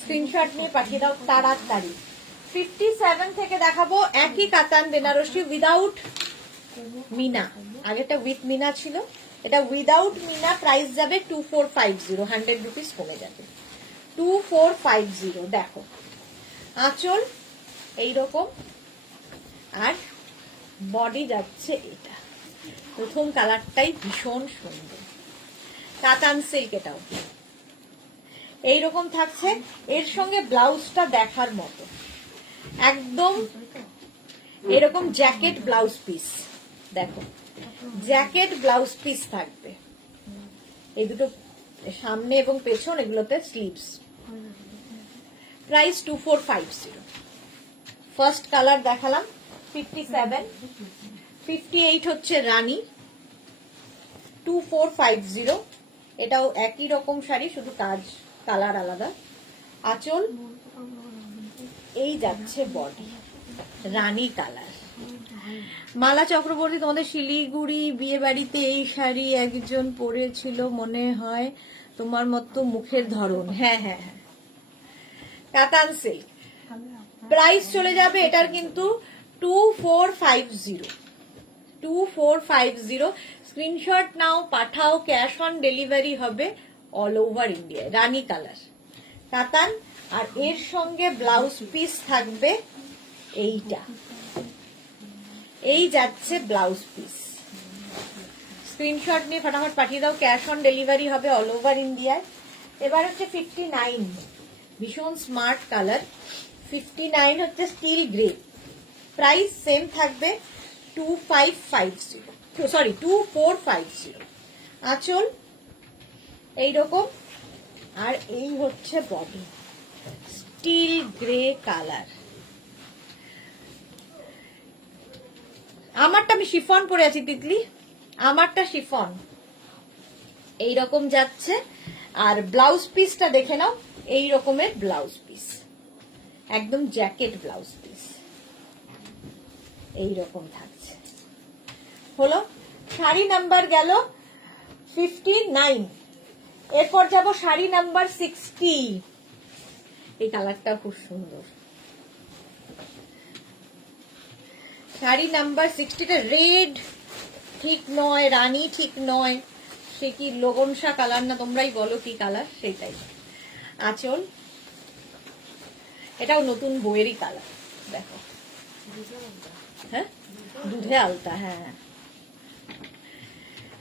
স্ক্রিনশট নিয়ে পাঠিয়ে দাও তাড়াতাড়ি। 57 থেকে দেখাবো একই কাতান বেনারসি উইদাউট মিনা। আগেটা উইথ মিনা ছিল, এটা উইদাউট মিনা। প্রাইস যাবে 2450, 100 রুপিস কমে যাবে। 2450। দেখো আঁচল এইরকম, আর বডি যাচ্ছে এটা। প্রথম কালারটাই ভীষণ সুন্দর, কাতান সিল্ক, এটাও এইরকম থাকছে। এর সঙ্গে ব্লাউজটা দেখার মতো, একদম এরকম জ্যাকেট ব্লাউজ পিস। দেখো জ্যাকেট ব্লাউজ পিস থাকবে, এই দুটো সামনে এবং পেছন, এগুলোতে স্লিভস। প্রাইস 2450। ফার্স্ট কালার দেখালাম 57। 58 হচ্ছে রানী, 2450। এটাও একই রকম শাড়ি, শুধু কাজ কালার আলাদা। আঁচল, এই যাচ্ছে বডি, রানী কালার। মালা চক্রবর্তী, তোমাদের শিলিগুড়ি বিয়ে বাড়িতে এই শাড়ি একজন পরেছিল মনে হয়, তোমার মতো মুখের ধরন। হ্যাঁ হ্যাঁ হ্যাঁ, কাতান সিল্ক। প্রাইস চলে যাবে এটার কিন্তু 2450, 2450। স্ক্রিনশট নাও, পাঠাও, ক্যাশ অন ডেলিভারি হবে অল ওভার ইন্ডিয়া। রানী কালার কাতান, আর এর সঙ্গে ব্লাউজ পিস থাকবে এইটা, এই যাচ্ছে ব্লাউজ পিস। স্ক্রিনশট নিয়ে ফটাফট পাঠিয়ে দাও, ক্যাশ অন ডেলিভারি হবে অল ওভার ইন্ডিয়ায়। এবার হচ্ছে 59, ভীষণ স্মার্ট কালার। 59 হচ্ছে স্টিল গ্রে, প্রাইস সেম থাকবে 2550, সরি 2450। আঁচল এইরকম, আর এই হচ্ছে বডি, স্টিল গ্রে কালার। আমারটা আমি শিফন পরে আছি তিতলি, আমারটা শিফন এইরকম যাচ্ছে। আর ব্লাউজ পিসটা দেখে নাও, এই রকমের ব্লাউজ পিস, একদম জ্যাকেট ব্লাউজ পিস এইরকম থাকছে। হলো শাড়ি নাম্বার গেল 59। এরপর যাব শাড়ি নাম্বার 60। এই কালারটা খুব সুন্দর। শাড়ি নাম্বার 60টা রেড ঠিক নয়, রানী ঠিক নয়, সে কি লগনসা কালার না, তোমরাই বলো কি কালার, সেটাই। আঁচল, এটাও নতুন বইয়েরই কালার, দেখো। হ্যাঁ, দুধে আলতা। হ্যাঁ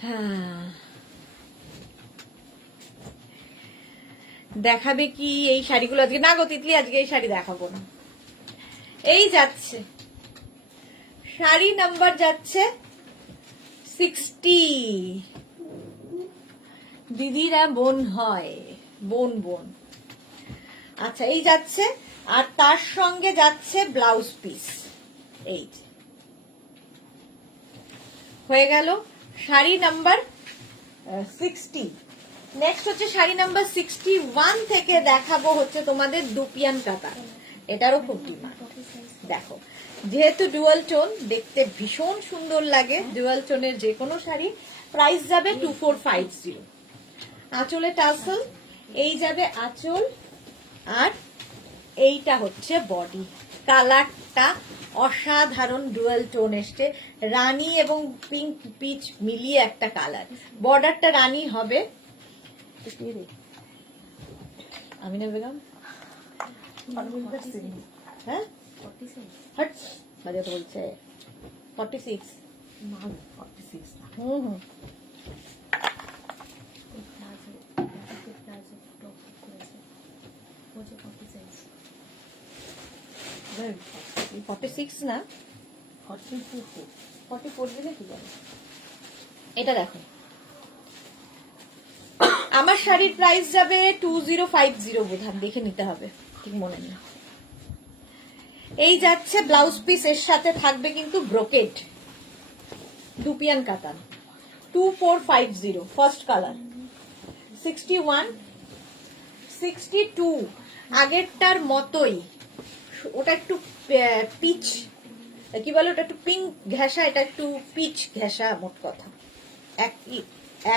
হ্যাঁ, দেখাবে কি এই শাড়িগুলো আজকে? না গো তিতলি, আজকে এই শাড়ি দেখাবো না। এই যাচ্ছে শাড়ি নাম্বার যাচ্ছে 60। দিদিরা বোন হয়, বোন বোন। আচ্ছা, এই যাচ্ছে, আর তার সঙ্গে যাচ্ছে ব্লাউজ পিস। এই হয়ে গেল শাড়ি নাম্বার 60। নেক্সট হচ্ছে শাড়ি নাম্বার 61 থেকে দেখাবো হচ্ছে তোমাদের দুপিয়ান কাতান। এটারও খুব ডিমান্ড। দেখো, যেহেতু ডুয়াল টোন, দেখতে ভীষণ সুন্দর লাগে ডুয়াল টোনের যে কোনো শাড়ি। প্রাইস যাবে 2450। আঁচলে টাসেল, এই যাবে আঁচল, আর এইটা হচ্ছে বডি। কালারটা অসাধারণ ডুয়াল টোন এসছে, রানী এবং পিঙ্ক পিচ মিলিয়ে একটা কালার। বর্ডারটা রানী হবে। আমিনা বেগম, হ্যাঁ বাজাতে বলছে 46। হুম হুম, এই 46 না, 44 দিলে কি যাবে। এটা দেখো, আমার শাড়ির প্রাইস যাবে 2050 বোধহয়, দেখে নিতে হবে, ঠিক মনে নেই। এই যাচ্ছে ব্লাউজ পিস, এর সাথে থাকবে কিন্তু ব্রোকেট দুপিয়ান কাতান। 2450। ফার্স্ট কালার 61, 62 আগেরটার মতোই। ওটা একটু পিচ, কি বলে, ওটা একটু পিঙ্ক ঘেঁষা, এটা একটু পিচ ঘেঁষা, মোট কথা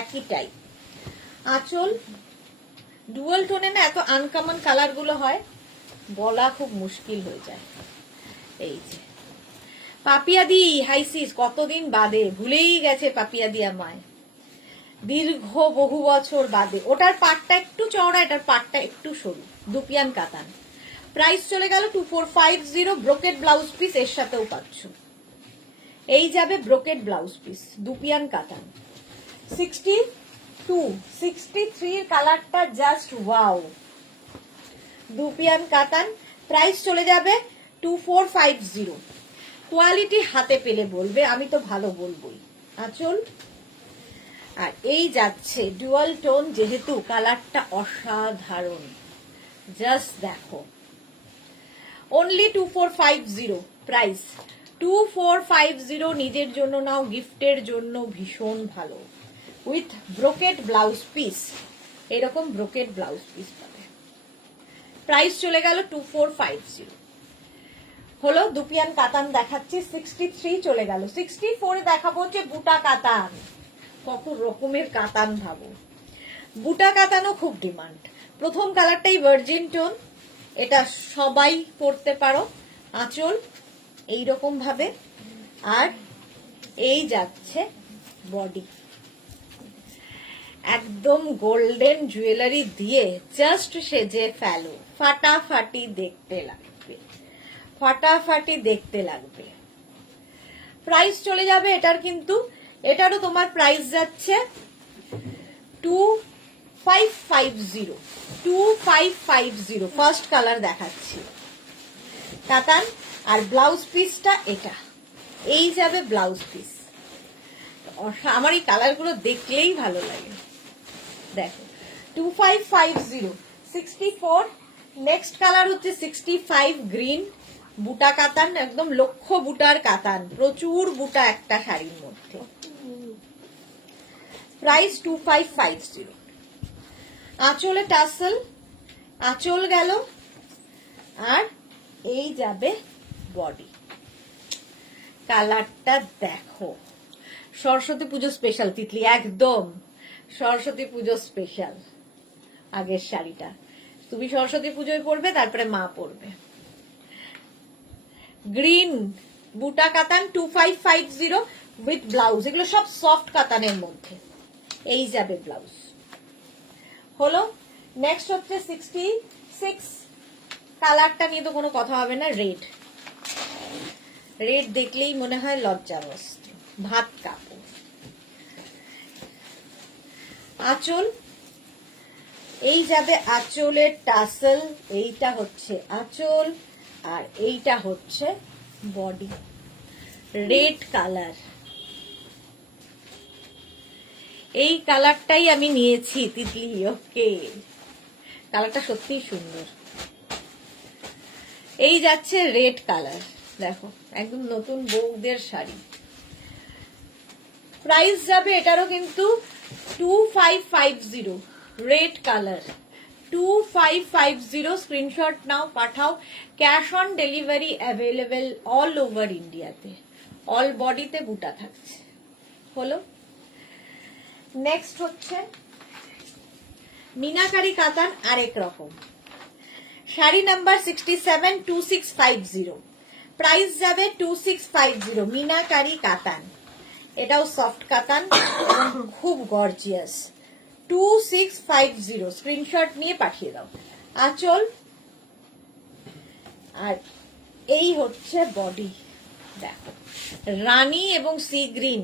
একই টাইপ। আঁচল ডুয়াল টোনে না, এত আনকমন কালার গুলো হয়, বলা খুব মুশকিল হয়ে যায়। এই যে পাপিয়াদি, হাইসিস, কতদিন বাদে, ভুলেই গেছে পাপিয়াদি আমায়, দীর্ঘ বহু বছর বাদে। ওটার পাটটা একটু চওড়া, এটার পাটটা একটু সরু। দুপিয়ান কাতান, প্রাইস চলে গেল 2450। ব্রোকেট ব্লাউজ পিস এর সাথেও পাচ্ছ। এই যাবে ব্রোকেট ব্লাউজ পিস, দুপিয়ান কাতান। 62, 63 কালারটা জাস্ট ওয়াও। দুপিয়ান কাতান, প্রাইস চলে যাবে 2450। কোয়ালিটি হাতে পেলে বলবে, আমি তো ভালো বলবোই। আঁচল, আর এই যাচ্ছে ডুয়াল টোন, যেহেতু কালারটা অসাধারণ, জাস্ট দেখো। Only 2450 price. 2450 নিজের জন্য নাও, গিফটের জন্য ভীষণ ভালো। উইথ ব্রোকেট ব্লাউজ পিস, এরকম ব্রোকেট ব্লাউজ পিস পাবে। প্রাইস চলে গেল 2450। হলো দুপিয়ান কাতান দেখাচ্ছি, 63 চলে গেল। 64 দেখাবো হচ্ছে বুটা কাতান। কত রকমের কাতান ভাবো। বুটা কাতানও খুব ডিমান্ড। প্রথম কালারটাই ভার্জিন টোন, এটা সবাই পরতে পারো। আঁচল এইরকম ভাবে, আর এই যাচ্ছে বডি। একদম গোল্ডেন জুয়েলারি দিয়ে জাস্ট সেজে ফেলো, ফাটাফাটি দেখতে লাগবে, ফাটাফাটি দেখতে লাগবে। প্রাইস চলে যাবে এটার, কিন্তু এটারও তোমার প্রাইস যাচ্ছে 2550। 2550 ফার্স্ট কালার দেখাচ্ছি কাতান। আর ব্লাউজ পিসটা এটা, এই যাবে ব্লাউজ পিস। আমার এই কালার গুলো দেখলেই ভালো লাগে। দেখো 2550, 64। নেক্সট কালার হচ্ছে 65 গ্রিন, বুটা কাতান, একদম লক্ষ বুটার কাতান, প্রচুর বুটা একটা শাড়ির মধ্যে। প্রাইস 2550। আঁচলে টাসেল, আঁচল গেল, আর এই যাবে বডি। কালারটা দেখো, সরস্বতী পুজো স্পেশাল তিতলি, একদম সরস্বতী পুজো স্পেশাল। আগের শাড়িটা তুমি সরস্বতী পুজোয় পরবে, তারপরে মা পরবে। গ্রিন বুটা কাতান 2550 উইথ ব্লাউজ। এগুলো সব সফট কাতানের মধ্যে, এই যাবে ব্লাউজ। হলো নেক্সট হচ্ছে 66। কালারটা নিয়ে তো কোনো কথা হবে না, রেড। রেড দেখলেই মনে হয় লজ্জাবস্ত্র, ভাত কাপড়। আঁচল, এই যাবে আঁচলের টাসেল, এইটা হচ্ছে আঁচল, আর এইটা হচ্ছে বডি। রেড কালার, এই কালারটাই আমি নিয়েছি তিতলি। ওকে, কালারটা সত্যিই সুন্দর। এই যাচ্ছে রেড কালার, দেখো একদম নতুন বউদের শাড়ি। প্রাইস যাবে এটারও কিন্তু 2550, রেড কালার 2550। স্ক্রিনশট নাও, পাঠাও। Cash on delivery available all over ইন্ডিয়াতে। অল বডিতে বুটা থাকছে। হলো নেক্সট হচ্ছে মিনাকারি কাতান, আরেক রকম। শাড়ি নাম্বার 67, 2650। প্রাইস যাবে 2650, মিনাকারি কাতান। এটাও সফট কাতান, খুব গর্জিয়াস। 2650, স্ক্রিনশট নিয়ে পাঠিয়ে দাও। আঁচল, আর এই হচ্ছে বডি। দেখো রানী এবং সি গ্রিন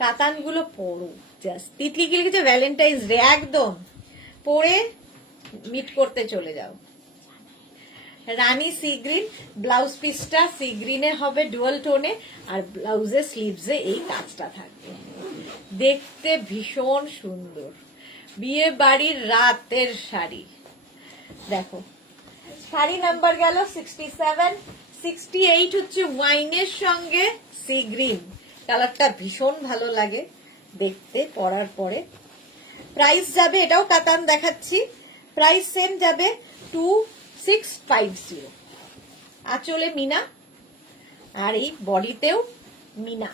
কাতানগুলো পরো জাস্ট। তিতলি কি লিখেছে ভ্যালেন্টাইন্স ডে, একদম পরে মিট করতে চলে যাও। রানী সি গ্রিন, ব্লাউজ পিসটা সি গ্রিনে হবে ডুয়াল টোনে, আর ব্লাউজের স্লিভসে এই কাজটা থাকবে। দেখতে ভীষণ সুন্দর, বিয়ে বাড়ির রাতের শাড়ি। দেখো শাড়ি নাম্বার গেল 67। 68 হচ্ছে ওয়াইনের সঙ্গে সি গ্রিন, কালারটা ভীষণ ভালো লাগে দেখতে পরার পরে। প্রাইস যাবে, এটাও কাতান দেখাচ্ছি, প্রাইস সেম যাবে 2650। আঁচলে মিনা, আর এই বডিতেও মিনা।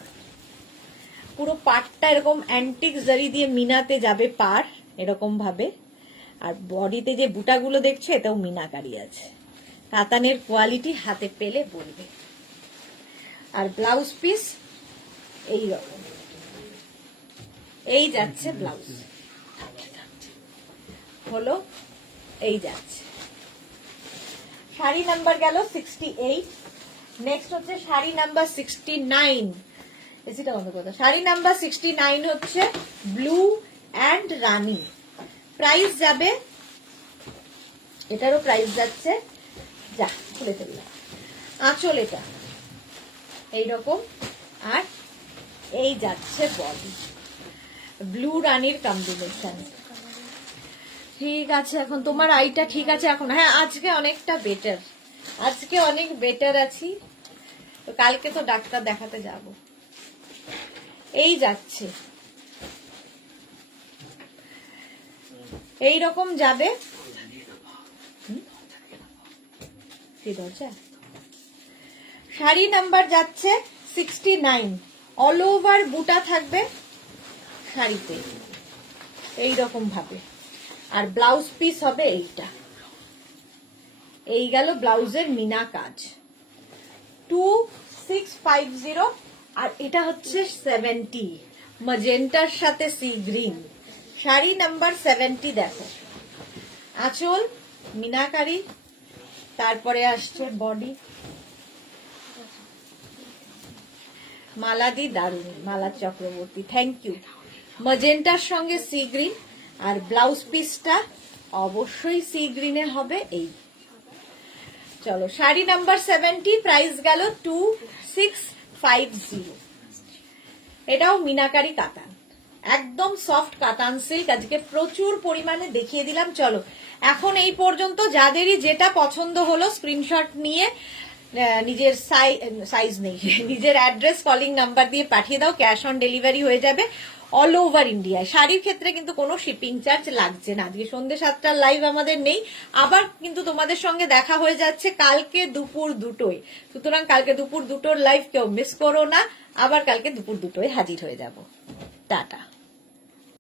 পুরো পাটটা এরকম অ্যান্টিক জারি দিয়ে মিনাতে যাবে পার, এরকম ভাবে। আর বডিতে যে বুটাগুলো দেখছো এটাও মিনাকারি আছে। কাতানের কোয়ালিটি হাতে পেলে বলবে। আর ব্লাউজ পিস এই রকম, এই যাচ্ছে ব্লাউজ। হলো এই যাচ্ছে। শাড়ি নাম্বার গেল 68। নেক্সট হচ্ছে শাড়ি নাম্বার 69। এসিটা বন্ধ করো। শাড়ি নাম্বার 69 হচ্ছে ব্লু অ্যান্ড রানী। প্রাইস যাবে, এটারও প্রাইস যাচ্ছে, যা খুলে ফেললাম। আঁচল এটা এইরকম, আর এই যাচ্ছে বডি। ব্লু রানীর কম্বিনেশন। ঠিক আছে, এখন তোমার আইটা ঠিক আছে এখন? হ্যাঁ, আজকে অনেকটা বেটার, আজকে অনেক বেটার আছি। তো কালকে তো ডাক্তার দেখাতে যাব। এই যাচ্ছে, এই রকম যাবে। কি দরজা? শাড়ি নাম্বার যাচ্ছে 69। অল ওভার বুটা থাকবে শাড়িতে এইরকম ভাবে, আর ব্লাউজ পিস হবে এইটা। এই গেল ব্লাউজের মিনা কাজ 2650। আর এটা হচ্ছে 70 ম্যাজেন্টার সাথে সি গ্রিন। শাড়ি নাম্বার 70 দেখো, আঁচল মিনাকারি, তারপরে আসছে বডি মালাদি দারুন, মালা চক্রবর্তী, থ্যাংক ইউ। ম্যাজেন্টার সঙ্গে সি গ্রিন, আর ব্লাউজ পিসটা অবশ্যই সি গ্রিনে হবে। এই চলো শাড়ি নাম্বার 70, প্রাইস গেল 2650। এটাও মিনাকারি কাতান, একদম সফট কাতান সিল্ক। আজকে প্রচুর পরিমাণে দেখিয়ে দিলাম। চলো এখন এই পর্যন্ত যাদেরই যেটা পছন্দ হলো স্ক্রিনশট নিয়ে নিজের সাইজ নেই, নিজের অ্যাড্রেস কলিং নাম্বার দিয়ে পাঠিয়ে দাও, ক্যাশ অন ডেলিভারি হয়ে যাবে অল ওভার ইন্ডিয়ায়। শাড়ির ক্ষেত্রে কিন্তু কোনো শিপিং চার্জ লাগছে না। আজকে সন্ধ্যে 7টার লাইভ আমাদের নেই, আবার কিন্তু তোমাদের সঙ্গে দেখা হয়ে যাচ্ছে কালকে দুপুর 2টোয়। সুতরাং কালকে দুপুর 2টোর লাইভ কেউ মিস করো না, আবার কালকে দুপুর 2টোয় হাজির হয়ে যাব। টাটা।